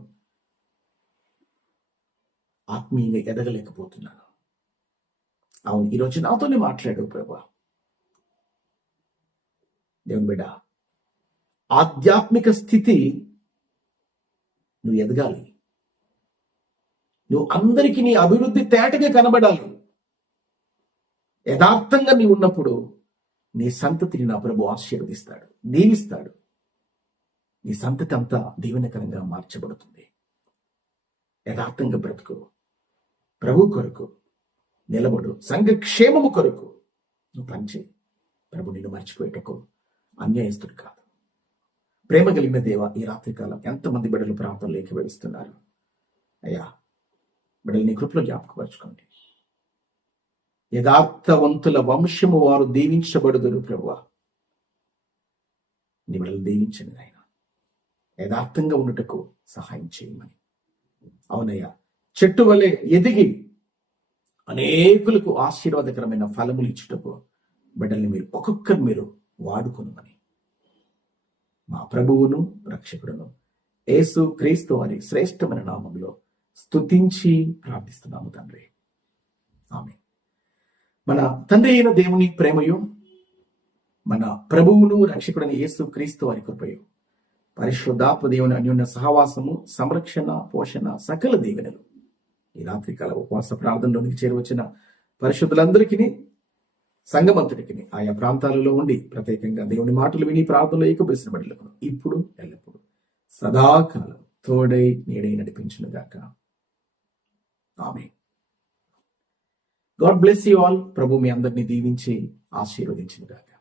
ఆత్మీయంగా ఎదగలేకపోతున్నాను. అవును, ఈరోజు నాతోనే మాట్లాడు ప్రభువా. దేవుని బిడ్డ, ఆధ్యాత్మిక స్థితి నువ్వు ఎదగాలి. నువ్వు అందరికీ నీ అభివృద్ధి తేటగా కనబడాలి. యథార్థంగా నీవు ఉన్నప్పుడు నీ సంతతిని నా ప్రభు ఆశీర్వదిస్తాడు, దీవిస్తాడు. నీ సంతతి అంతా దీవెనకరంగా మార్చబడుతుంది. యథార్థంగా బ్రతుకు. ప్రభు కొరకు నిలబడు. సంఘ క్షేమము కొరకు నువ్వు పనిచేయి. ప్రభు నిన్ను మర్చిపోయేటకు అన్యాయస్తుడు కాదు. ప్రేమ కలిగిన దేవ, ఈ రాత్రికాలం ఎంతమంది బిడ్డలు ప్రాంతంలో ఏకీభవిస్తున్నారు అయ్యా, బిడ్డలు నీ కృపలో జ్ఞాపకపరచుకోండి. యథార్థవంతుల వంశము వారు దీవించబడుదురు ప్రభువా. నీ బిడ్డలు దీవించండి ఆయన. యథార్థంగా ఉండుటకు సహాయం చేయమని. అవునయ్యా, చెట్టు వలె ఎదిగి అనేకులకు ఆశీర్వాదకరమైన ఫలములు ఇచ్చుటకు బిడ్డల్ని మీరు ఒక్కొక్కరు మీరు వాడుకొనుమని మా ప్రభువును రక్షకుడును యేసు క్రీస్తు వారి శ్రేష్టమైన నామములో స్తుతించి ప్రార్థిస్తున్నాము తండ్రి. ఆమేన్. మన తండ్రి అయిన దేవుని ప్రేమయు, మన ప్రభువును రక్షకుడైన యేసు క్రీస్తు వారి కృపయు, పరిశుద్ధాత్మ దేవుని అన్యోన్య సహవాసము, సంరక్షణ, పోషణ, సకల దీవెనలు ఈ రాత్రికాల ఉపవాస ప్రార్థనలోనికి చేరువచ్చిన పరిశుద్ధులందరికీ, సంఘమంతుడికి, ఆయా ప్రాంతాలలో ఉండి ప్రత్యేకంగా దేవుని మాటలు విని ప్రార్థనలో ఏకీభవించిన బిడ్డలకు ఇప్పుడు ఎల్లప్పుడు సదాకాలం తోడై నీడై నడిపించునుగాక. Amen. God bless you all. ప్రభు మీ అందరినీ దీవించి ఆశీర్వదించునుగాక.